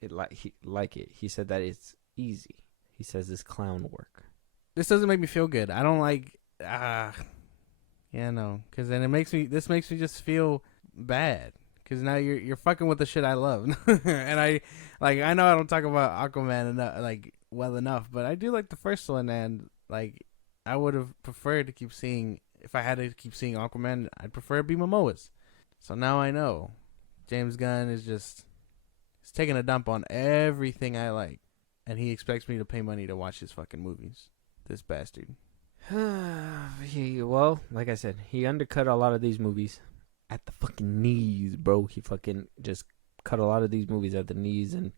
like it. He said that it's easy. He says it's clown work. This doesn't make me feel good. I don't like... Yeah, no, because then this makes me just feel bad, because now you're fucking with the shit I love. And I know I don't talk about Aquaman well enough, but I do like the first one, and I would have preferred to keep seeing, if I had to keep seeing Aquaman, I'd prefer it be Momoa's. So now I know James Gunn is he's taking a dump on everything I like, and he expects me to pay money to watch his fucking movies. This bastard. Well, like I said, he undercut a lot of these movies at the fucking knees, bro. He fucking just cut a lot of these movies at the knees, and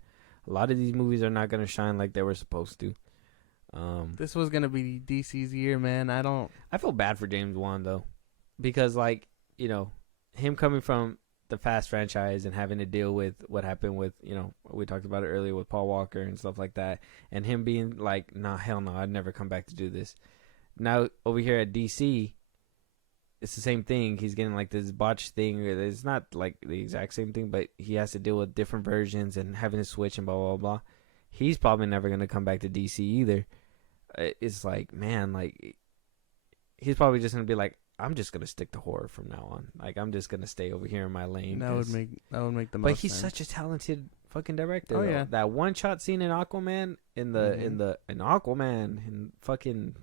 a lot of these movies are not gonna shine like they were supposed to. This was gonna be DC's year, man. I feel bad for James Wan though, because him coming from the Fast franchise and having to deal with what happened with, we talked about it earlier with Paul Walker and stuff like that, and him being like, nah, hell no, I'd never come back to do this. Now, over here at DC, it's the same thing. He's getting like this botched thing. It's not like the exact same thing, but he has to deal with different versions and having to switch and blah, blah, blah. He's probably never going to come back to DC either. It's like, man, he's probably just going to be like, I'm just going to stick to horror from now on. I'm just going to stay over here in my lane. That would make the most But he's sense. such a talented fucking director. Oh, yeah. That one shot scene in Aquaman, in fucking...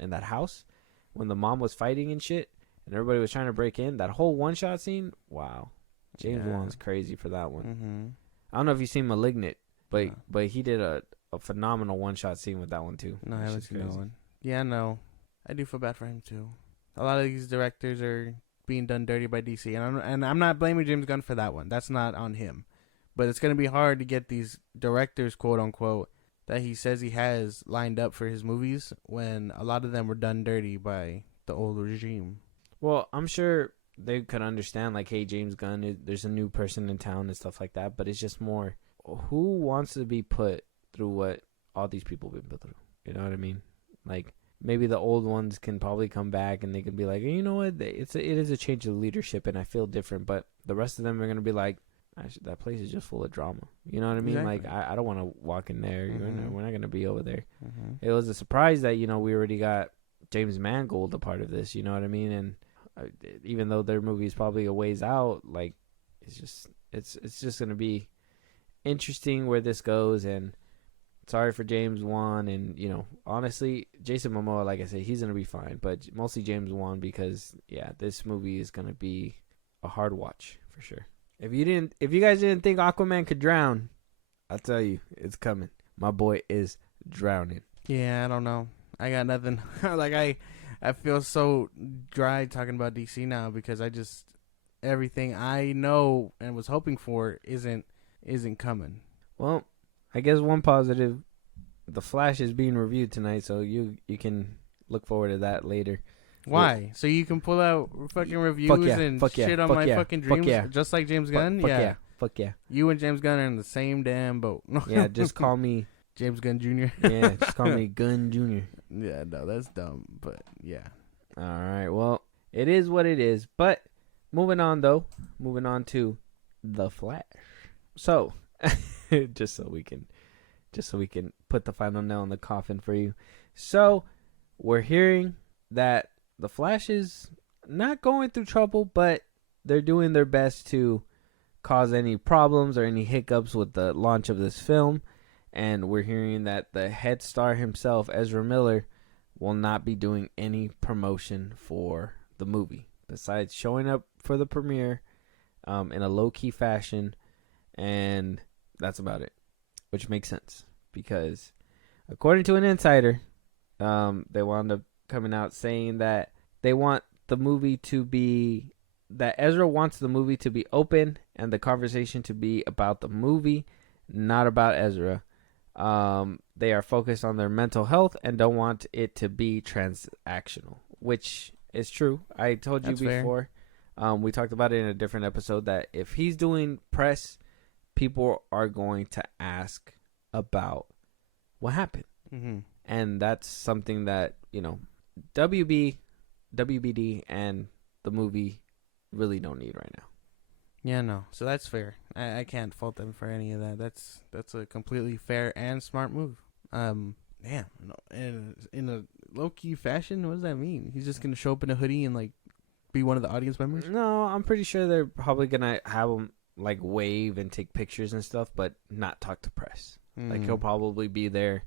in that house when the mom was fighting and shit and everybody was trying to break in, that whole one-shot scene, wow. James Wan's crazy for that one. Mm-hmm. I don't know if you've seen Malignant, but he did a phenomenal one-shot scene with that one too. No, I haven't seen that one. Yeah, no, I do feel bad for him too. A lot of these directors are being done dirty by DC, and I'm not blaming James Gunn for that one. That's not on him. But it's gonna be hard to get these directors, quote unquote, that he says he has lined up for his movies, when a lot of them were done dirty by the old regime. Well, I'm sure they could understand, like, hey, James Gunn, there's a new person in town and stuff like that, but it's just more, who wants to be put through what all these people have been put through? You know what I mean? Like, maybe the old ones can probably come back and they can be like, you know what, it is a change of leadership and I feel different, but the rest of them are going to be like, actually, that place is just full of drama. You know what I mean? Exactly. Like, I don't want to walk in there. Mm-hmm. We're not going to be over there. Mm-hmm. It was a surprise that, we already got James Mangold a part of this. You know what I mean? And even though their movie is probably a ways out, like, it's just going to be interesting where this goes. And sorry for James Wan, and honestly, Jason Momoa, like I said, he's gonna be fine, but mostly James Wan because this movie is gonna be a hard watch for sure. If you guys didn't think Aquaman could drown, I'll tell you, it's coming. My boy is drowning. Yeah, I don't know. I got nothing. Like I feel so dry talking about DC now because everything I know and was hoping for isn't coming. Well, I guess one positive, The Flash is being reviewed tonight, so you can look forward to that later. Why? So you can pull out fucking reviews and shit on my fucking dreams, just like James Gunn? Fuck yeah. You and James Gunn are in the same damn boat. Yeah, just call me James Gunn Jr. Yeah, just call me Gunn Jr. Yeah, no, that's dumb, but yeah. All right, well, it is what it is. But moving on to The Flash. So, just so we can put the final nail in the coffin for you. So, we're hearing that The Flash is not going through trouble, but they're doing their best to cause any problems or any hiccups with the launch of this film. And we're hearing that the head star himself, Ezra Miller, will not be doing any promotion for the movie besides showing up for the premiere in a low-key fashion, and that's about it, which makes sense because according to an insider, they wound up coming out saying that they want the movie to be, that Ezra wants the movie to be open and the conversation to be about the movie, not about Ezra. They are focused on their mental health and don't want it to be transactional, which is true. I told you That's before. We talked about it in a different episode that if he's doing press, people are going to ask about what happened. Mm-hmm. And that's something that, WBD and the movie really don't need right now. Yeah, no. So that's fair. I can't fault them for any of that. That's a completely fair and smart move. Damn. No, and in a low key fashion, what does that mean? He's just gonna show up in a hoodie and like be one of the audience members? No, I'm pretty sure they're probably gonna have him like wave and take pictures and stuff, but not talk to press. Like he'll probably be there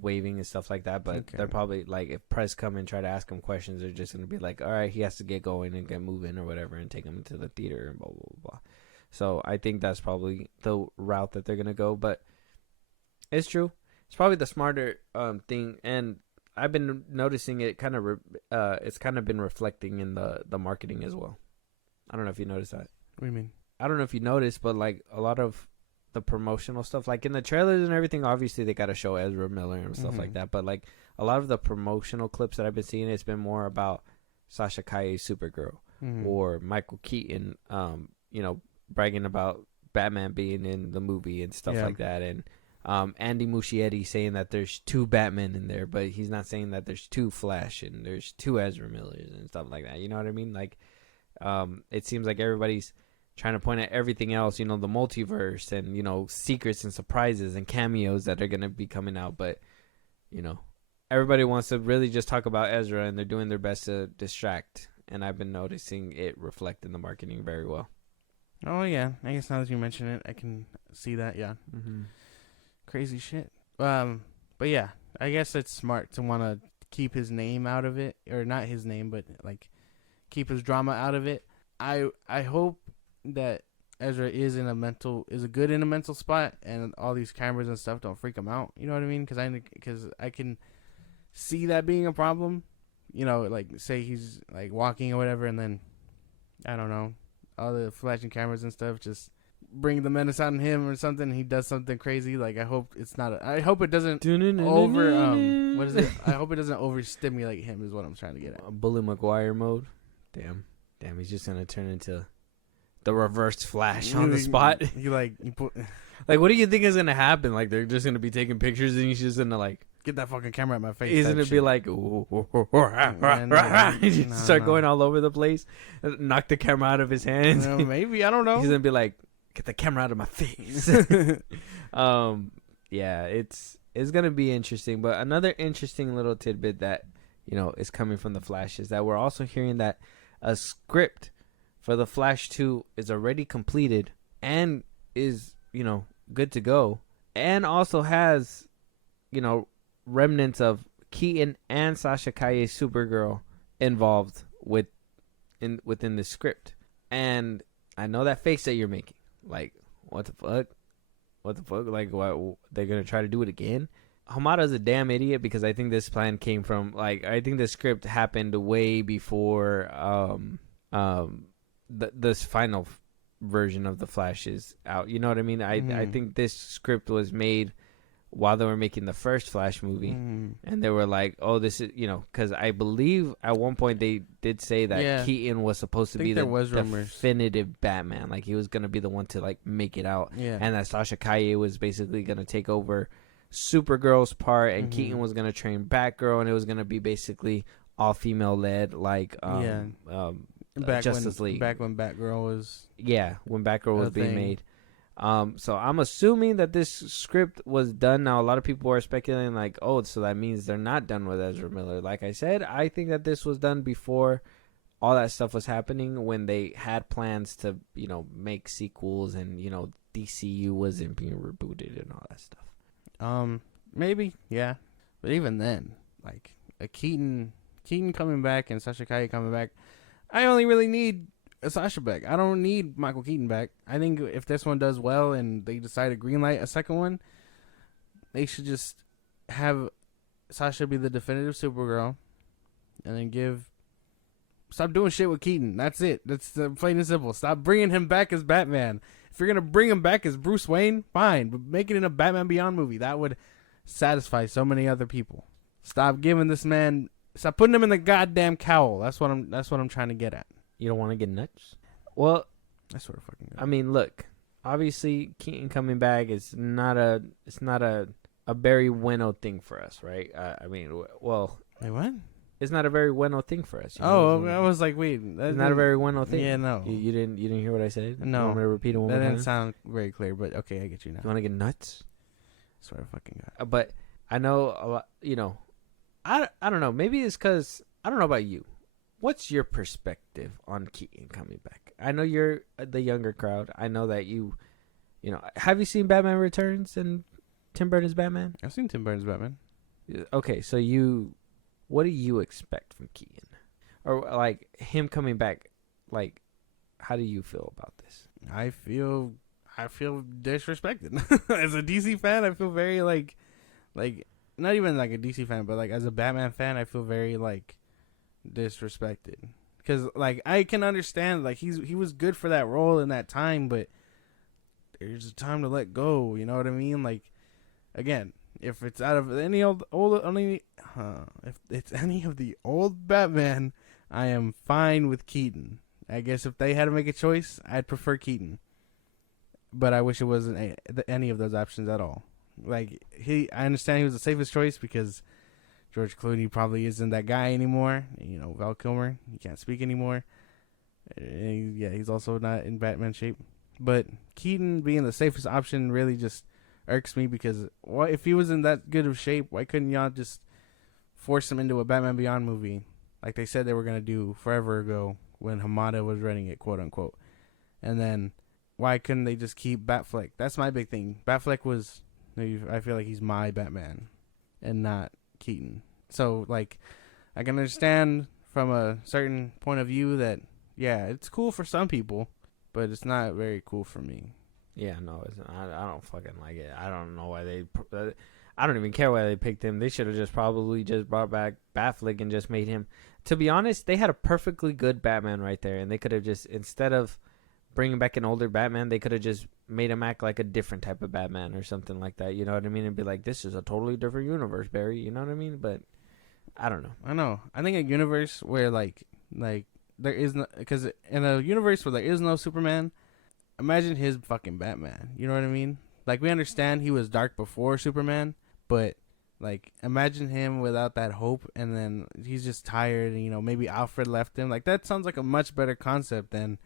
waving and stuff like that, but they're probably like, if press come and try to ask him questions, they're just gonna be like, all right, he has to get going and get moving or whatever and take him into the theater and blah blah blah blah. So I think that's probably the route that they're gonna go, but it's true. It's probably the smarter thing, and I've been noticing it kind of it's kind of been reflecting in the marketing as well. I don't know if you noticed that. What do you mean? I don't know if you noticed, but like a lot of the promotional stuff, like in the trailers and everything, obviously they got to show Ezra Miller and stuff like that, but like a lot of the promotional clips that I've been seeing, it's been more about Sasha Calle's Supergirl or Michael Keaton bragging about Batman being in the movie and stuff like that, and Andy Muschietti saying that there's 2 Batmen in there, but he's not saying that there's 2 Flash and there's 2 Ezra Millers and stuff like that. You know what I mean? Like it seems like everybody's trying to point at everything else, the multiverse and, secrets and surprises and cameos that are going to be coming out. But, everybody wants to really just talk about Ezra, and they're doing their best to distract. And I've been noticing it reflect in the marketing very well. Oh, yeah. I guess now that you mention it, I can see that, yeah. Mm-hmm. Crazy shit. But, yeah, I guess it's smart to want to keep his name out of it. Or not his name, but, like, keep his drama out of it. I hope that Ezra is good in a mental spot, and all these cameras and stuff don't freak him out. You know what I mean? Because I can see that being a problem. Like say he's like walking or whatever, and then I don't know, all the flashing cameras and stuff just bring the menace out in him or something. He does something crazy. Like I hope it's not. I hope it doesn't what is it? I hope it doesn't overstimulate him. Is what I'm trying to get at. Bully Maguire mode. Damn, he's just gonna turn into the reverse Flash on the spot. Like, what do you think is gonna happen? Like, they're just gonna be taking pictures, and he's just gonna like get that fucking camera at my face. He's gonna be like, start going all over the place, knock the camera out of his hands. Maybe, I don't know. He's gonna be like, get the camera out of my face. Yeah, it's gonna be interesting. But another interesting little tidbit that is coming from the Flash is that we're also hearing that a script for the Flash 2 is already completed and is, good to go, and also has remnants of Keaton and Sasha Calle's Supergirl involved within the script. And I know that face that you're making. Like, what the fuck? What the fuck? Like, what, they're going to try to do it again? Hamada's a damn idiot, because I think this plan came from, like, I think the script happened way before this final version of The Flash is out. You know what I mean? I think this script was made while they were making the first Flash movie, and they were like, "Oh, this is because I believe at one point they did say that Keaton was supposed to be the definitive Batman, like he was gonna be the one to like make it out, and that Sasha Calle was basically gonna take over Supergirl's part, and Keaton was gonna train Batgirl, and it was gonna be basically all female led, like Justice League. Back when Batgirl was when Batgirl was being made. So I'm assuming that this script was done. Now a lot of people are speculating like, oh, so that means they're not done with Ezra Miller. Like I said, I think that this was done before all that stuff was happening, when they had plans to make sequels, and DCU wasn't being rebooted and all that stuff. Maybe, yeah, but even then, like a Keaton coming back and Sasha Calle coming back, I only really need a Sasha back. I don't need Michael Keaton back. I think if this one does well and they decide to greenlight a second one, they should just have Sasha be the definitive Supergirl, and then stop doing shit with Keaton. That's it. That's plain and simple. Stop bringing him back as Batman. If you're gonna bring him back as Bruce Wayne, fine, but make it in a Batman Beyond movie. That would satisfy so many other people. Stop giving this man. Stop putting him in the goddamn cowl. That's what I'm trying to get at. You don't want to get nuts? Well, that's sort of fucking good. I mean, look. Obviously, Keaton coming back is not a very bueno thing for us, right? I mean, well, wait, what? It's not a very bueno thing for us. I was like, wait, it's not a very bueno thing. Yeah, no. You didn't hear what I said? No. You want me to repeat it one more time? That didn't sound very clear, but okay, I get you now. You want to get nuts? Sort of fucking God. But I know a lot. I don't know. Maybe it's because I don't know about you. What's your perspective on Keaton coming back? I know you're the younger crowd. I know that have you seen Batman Returns and Tim Burton's Batman? I've seen Tim Burton's Batman. Okay, so what do you expect from Keaton? Or like him coming back, like how do you feel about this? I feel disrespected. As a DC fan, I feel very like not even like a DC fan, but like as a Batman fan, I feel very like disrespected, because like I can understand like he was good for that role in that time, but there's a time to let go. You know what I mean? Like again, if it's out of any if it's any of the old Batman, I am fine with Keaton. I guess if they had to make a choice, I'd prefer Keaton, but I wish it wasn't any of those options at all. Like I understand he was the safest choice because George Clooney probably isn't that guy anymore. Val Kilmer, he can't speak anymore. He's also not in Batman shape. But Keaton being the safest option really just irks me, because if he was in that good of shape, why couldn't y'all just force him into a Batman Beyond movie like they said they were going to do forever ago when Hamada was running it, quote unquote? And then why couldn't they just keep Batfleck? That's my big thing. Batfleck was, I feel like he's my Batman and not Keaton. So like I can understand from a certain point of view that it's cool for some people, but it's not very cool for me. Yeah, no, it's not. I don't fucking like it. I don't know why I don't even care why they picked him. They should have just probably just brought back Batfleck and just made him. To be honest, they had a perfectly good Batman right there, and they could have just, instead of bringing back an older Batman, they could have just made him act like a different type of Batman or something like that. You know what I mean? And be like, this is a totally different universe, Barry. You know what I mean? But I don't know. I know. I think a universe where like there is no, because in a universe where there is no Superman, imagine his fucking Batman. You know what I mean? Like we understand he was dark before Superman, but like imagine him without that hope, and then he's just tired, and maybe Alfred left him. Like that sounds like a much better concept than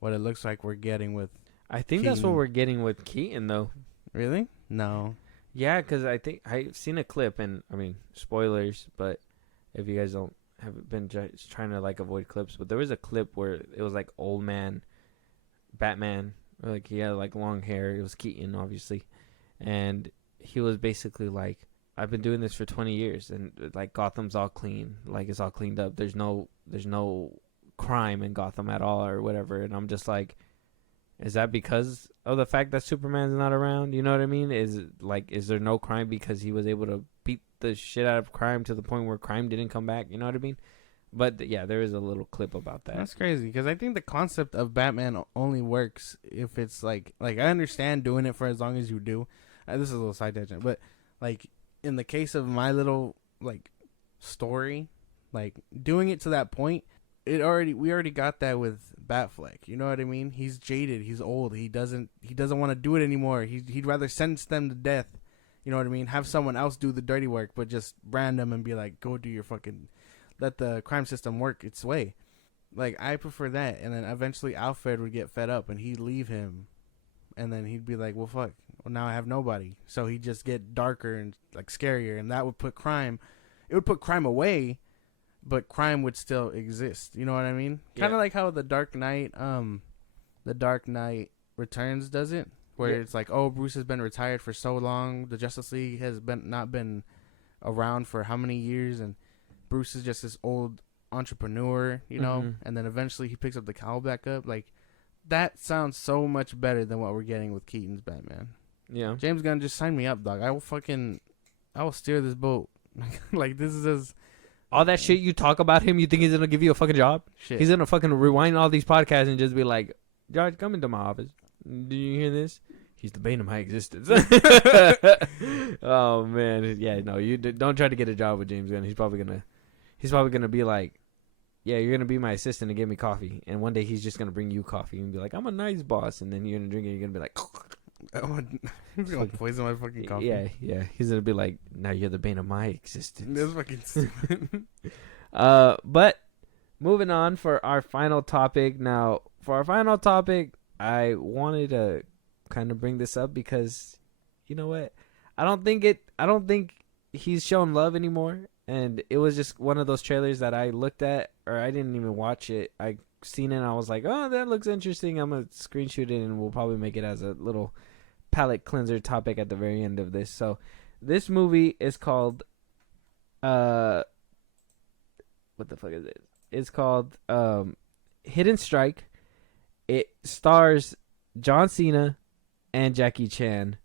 what it looks like we're getting with. I think Keaton. That's what we're getting with Keaton, though. Really? No. Yeah, because I think I've seen a clip, and I mean spoilers, but if you guys haven't been just trying to like avoid clips, but there was a clip where it was like old man Batman, or like he had like long hair. It was Keaton, obviously, and he was basically like, I've been doing this for 20 years, and like Gotham's all clean, like it's all cleaned up. There's no crime in Gotham at all or whatever. And I'm just like, is that because of the fact that Superman's not around? You know what I mean? Is there no crime because he was able to beat the shit out of crime to the point where crime didn't come back? You know what I mean? But yeah, there is a little clip about that. That's crazy because I think the concept of Batman only works if it's like I understand doing it for as long as you do. This is a little side tangent, but like in the case of my little like story, like doing it to that point, we already got that with Batfleck. You know what I mean? He's jaded. He's old. He doesn't want to do it anymore. He'd rather sentence them to death. You know what I mean? Have someone else do the dirty work, but just brand them and be like, go do your fucking. Let the crime system work its way. Like, I prefer that. And then eventually Alfred would get fed up and he'd leave him. And then he'd be like, well, fuck. Well, now I have nobody. So he'd just get darker and, like, scarier. And that would put crime... It would put crime away, but crime would still exist. You know what I mean? Yeah. Kind of like how The Dark Knight Returns does it. Where it's like, oh, Bruce has been retired for so long. The Justice League has not been around for how many years, and Bruce is just this old entrepreneur, you know, and then eventually he picks up the cowl back up. Like, that sounds so much better than what we're getting with Keaton's Batman. Yeah. James Gunn, just sign me up, dog. I will steer this boat. Like, this is as... All that shit you talk about him, you think he's going to give you a fucking job? Shit. He's going to fucking rewind all these podcasts and just be like, George, come into my office. Do you hear this? He's the bane of my existence. Oh, man. Yeah, no, you don't try to get a job with James Gunn. He's probably gonna be like, yeah, you're gonna be my assistant and give me coffee. And one day he's just gonna bring you coffee and be like, I'm a nice boss. And then you're gonna drink it and you're gonna be like, he's gonna poison my fucking coffee. Yeah. He's gonna be like, now you're the bane of my existence. That's fucking stupid. But moving on for our final topic. Now, for our final topic, I wanted to kind of bring this up because, you know what? I don't think he's shown love anymore. And it was just one of those trailers that I looked at, or I didn't even watch it. I seen it and I was like, oh, that looks interesting. I'm going to screenshot it and we'll probably make it as a little palate cleanser topic at the very end of this. So this movie is called, what the fuck is it? It's called Hidden Strike. It stars John Cena and Jackie Chan.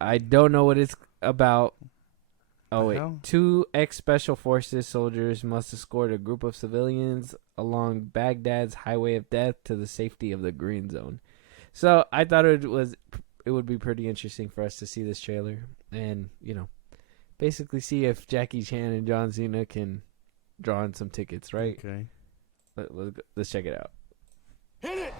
I don't know what it's about. Oh, wait. 2 ex-Special Forces soldiers must escort a group of civilians along Baghdad's highway of death to the safety of the Green Zone. So I thought it would be pretty interesting for us to see this trailer and, you know, basically see if Jackie Chan and John Cena can draw in some tickets, right? Okay. Let's check it out. Hit it!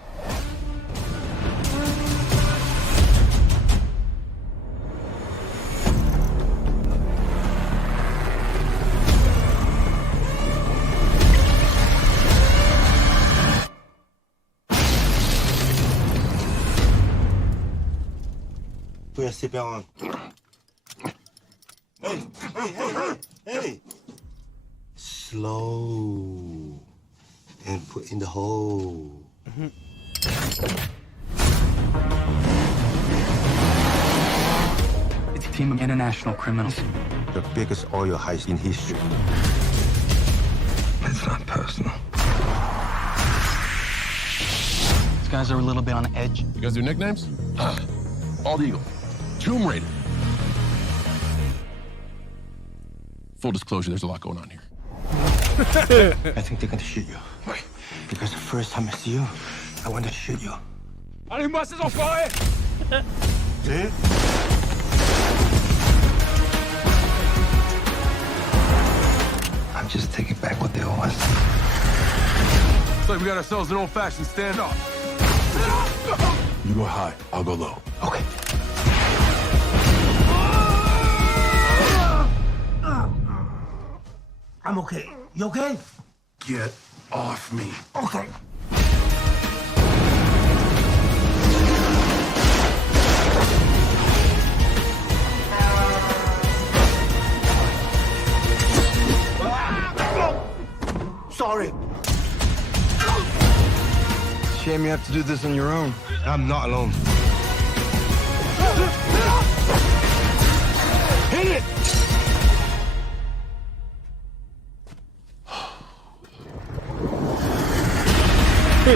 Put your seatbelt on. Hey! Slow. And put in the hole. It's a team of international criminals. The biggest oil heist in history. It's not personal. These guys are a little bit on edge. You guys do nicknames? Bald Eagle. Tomb Raider. Full disclosure, there's a lot going on here. I think they're gonna shoot you. Why? Because the first time I see you, I wanted to shoot you. Allez, moi, ces enfoirés! See? I'm just taking back what they owe us. Looks like we got ourselves an old-fashioned standoff. You go high, I'll go low. Okay. I'm okay. You okay? Get off me. Okay. Sorry. Shame you have to do this on your own. I'm not alone. Hit it! What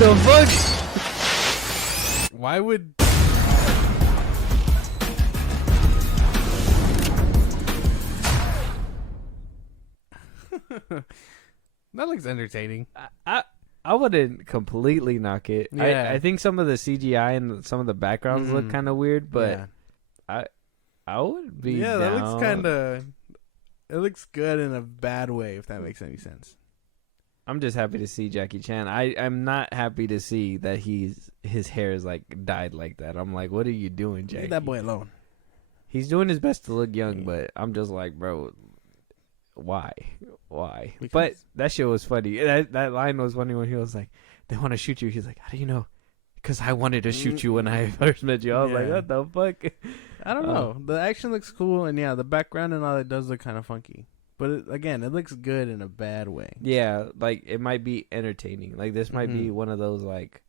the fuck? Why would? That looks entertaining. I wouldn't completely knock it. Yeah. I think some of the CGI and some of the backgrounds look kind of weird, but yeah. I would be Yeah, that looks down. kind of. It looks good in a bad way, if that makes any sense. I'm just happy to see Jackie Chan. I'm not happy to see that his hair is like dyed like that. I'm like, what are you doing, Jackie? Leave that boy alone. He's doing his best to look young, but I'm just like, bro, why? Because- But that shit was funny. That line was funny when he was like, they want to shoot you. He's like, how do you know? Because I wanted to shoot you when I first met you. I was like, Yeah. what the fuck? I don't know. The action looks cool, and yeah, the background and all that does look kind of funky. But again, it looks good in a bad way. Yeah, like it might be entertaining. Like this might be one of those like,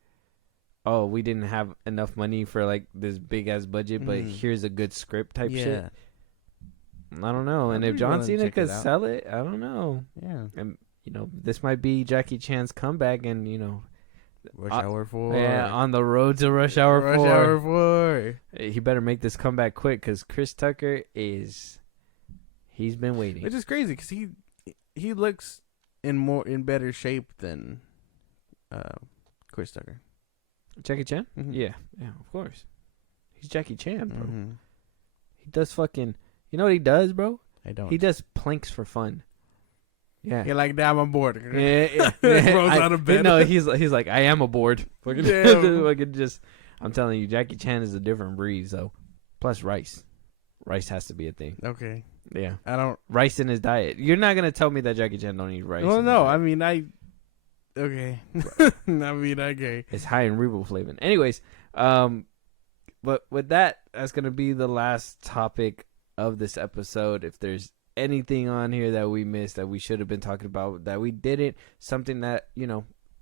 oh, we didn't have enough money for like this big ass budget, but here's a good script type shit. I don't know. And I'd if be John willing to Cena check could it out. sell it, I don't know. Yeah. And this might be Jackie Chan's comeback, and Rush Hour 4. yeah, on the road to Rush Hour 4. Rush Hour 4. He better make this comeback quick, because Chris Tucker he's been waiting. Which is crazy, because he looks in better shape than Chris Tucker. Jackie Chan? Mhm. Yeah, of course. He's Jackie Chan, bro. Mm-hmm. He does fucking. You know what he does, bro? I don't. He does planks for fun. Yeah. You're like, damn, I'm bored. Yeah. Rolls out of bed. No, he's like, I am aboard. Fucking I'm telling you, Jackie Chan is a different breed. So, plus rice has to be a thing. Okay. Yeah, I don't. rice in his diet. You're not gonna tell me that Jackie Chan don't eat rice. Well, in his no. diet. I mean, okay. I mean, okay. It's high in riboflavin. Anyways, but with that, that's gonna be the last topic of this episode. If there's anything on here that we missed that we should have been talking about that we didn't, something that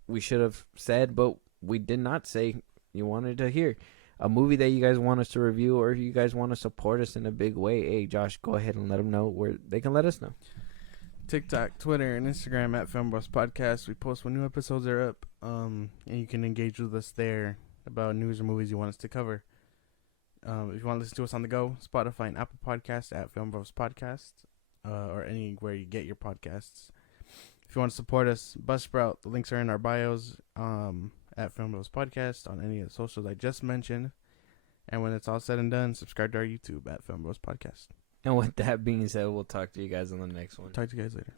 we should have said but we did not say, you wanted to hear, a movie that you guys want us to review, or if you guys want to support us in a big way, hey Josh, go ahead and let them know where they can let us know. TikTok, Twitter, and Instagram at FilmBros Podcast. We post when new episodes are up, and you can engage with us there about news or movies you want us to cover. If you want to listen to us on the go, Spotify and Apple Podcasts at FilmBros Podcast, or anywhere you get your podcasts. If you want to support us, Buzzsprout, the links are in our bios at FilmBros Podcast on any of the socials I just mentioned. And when it's all said and done, subscribe to our YouTube at FilmBros Podcast. And with that being said, we'll talk to you guys on the next one. Talk to you guys later.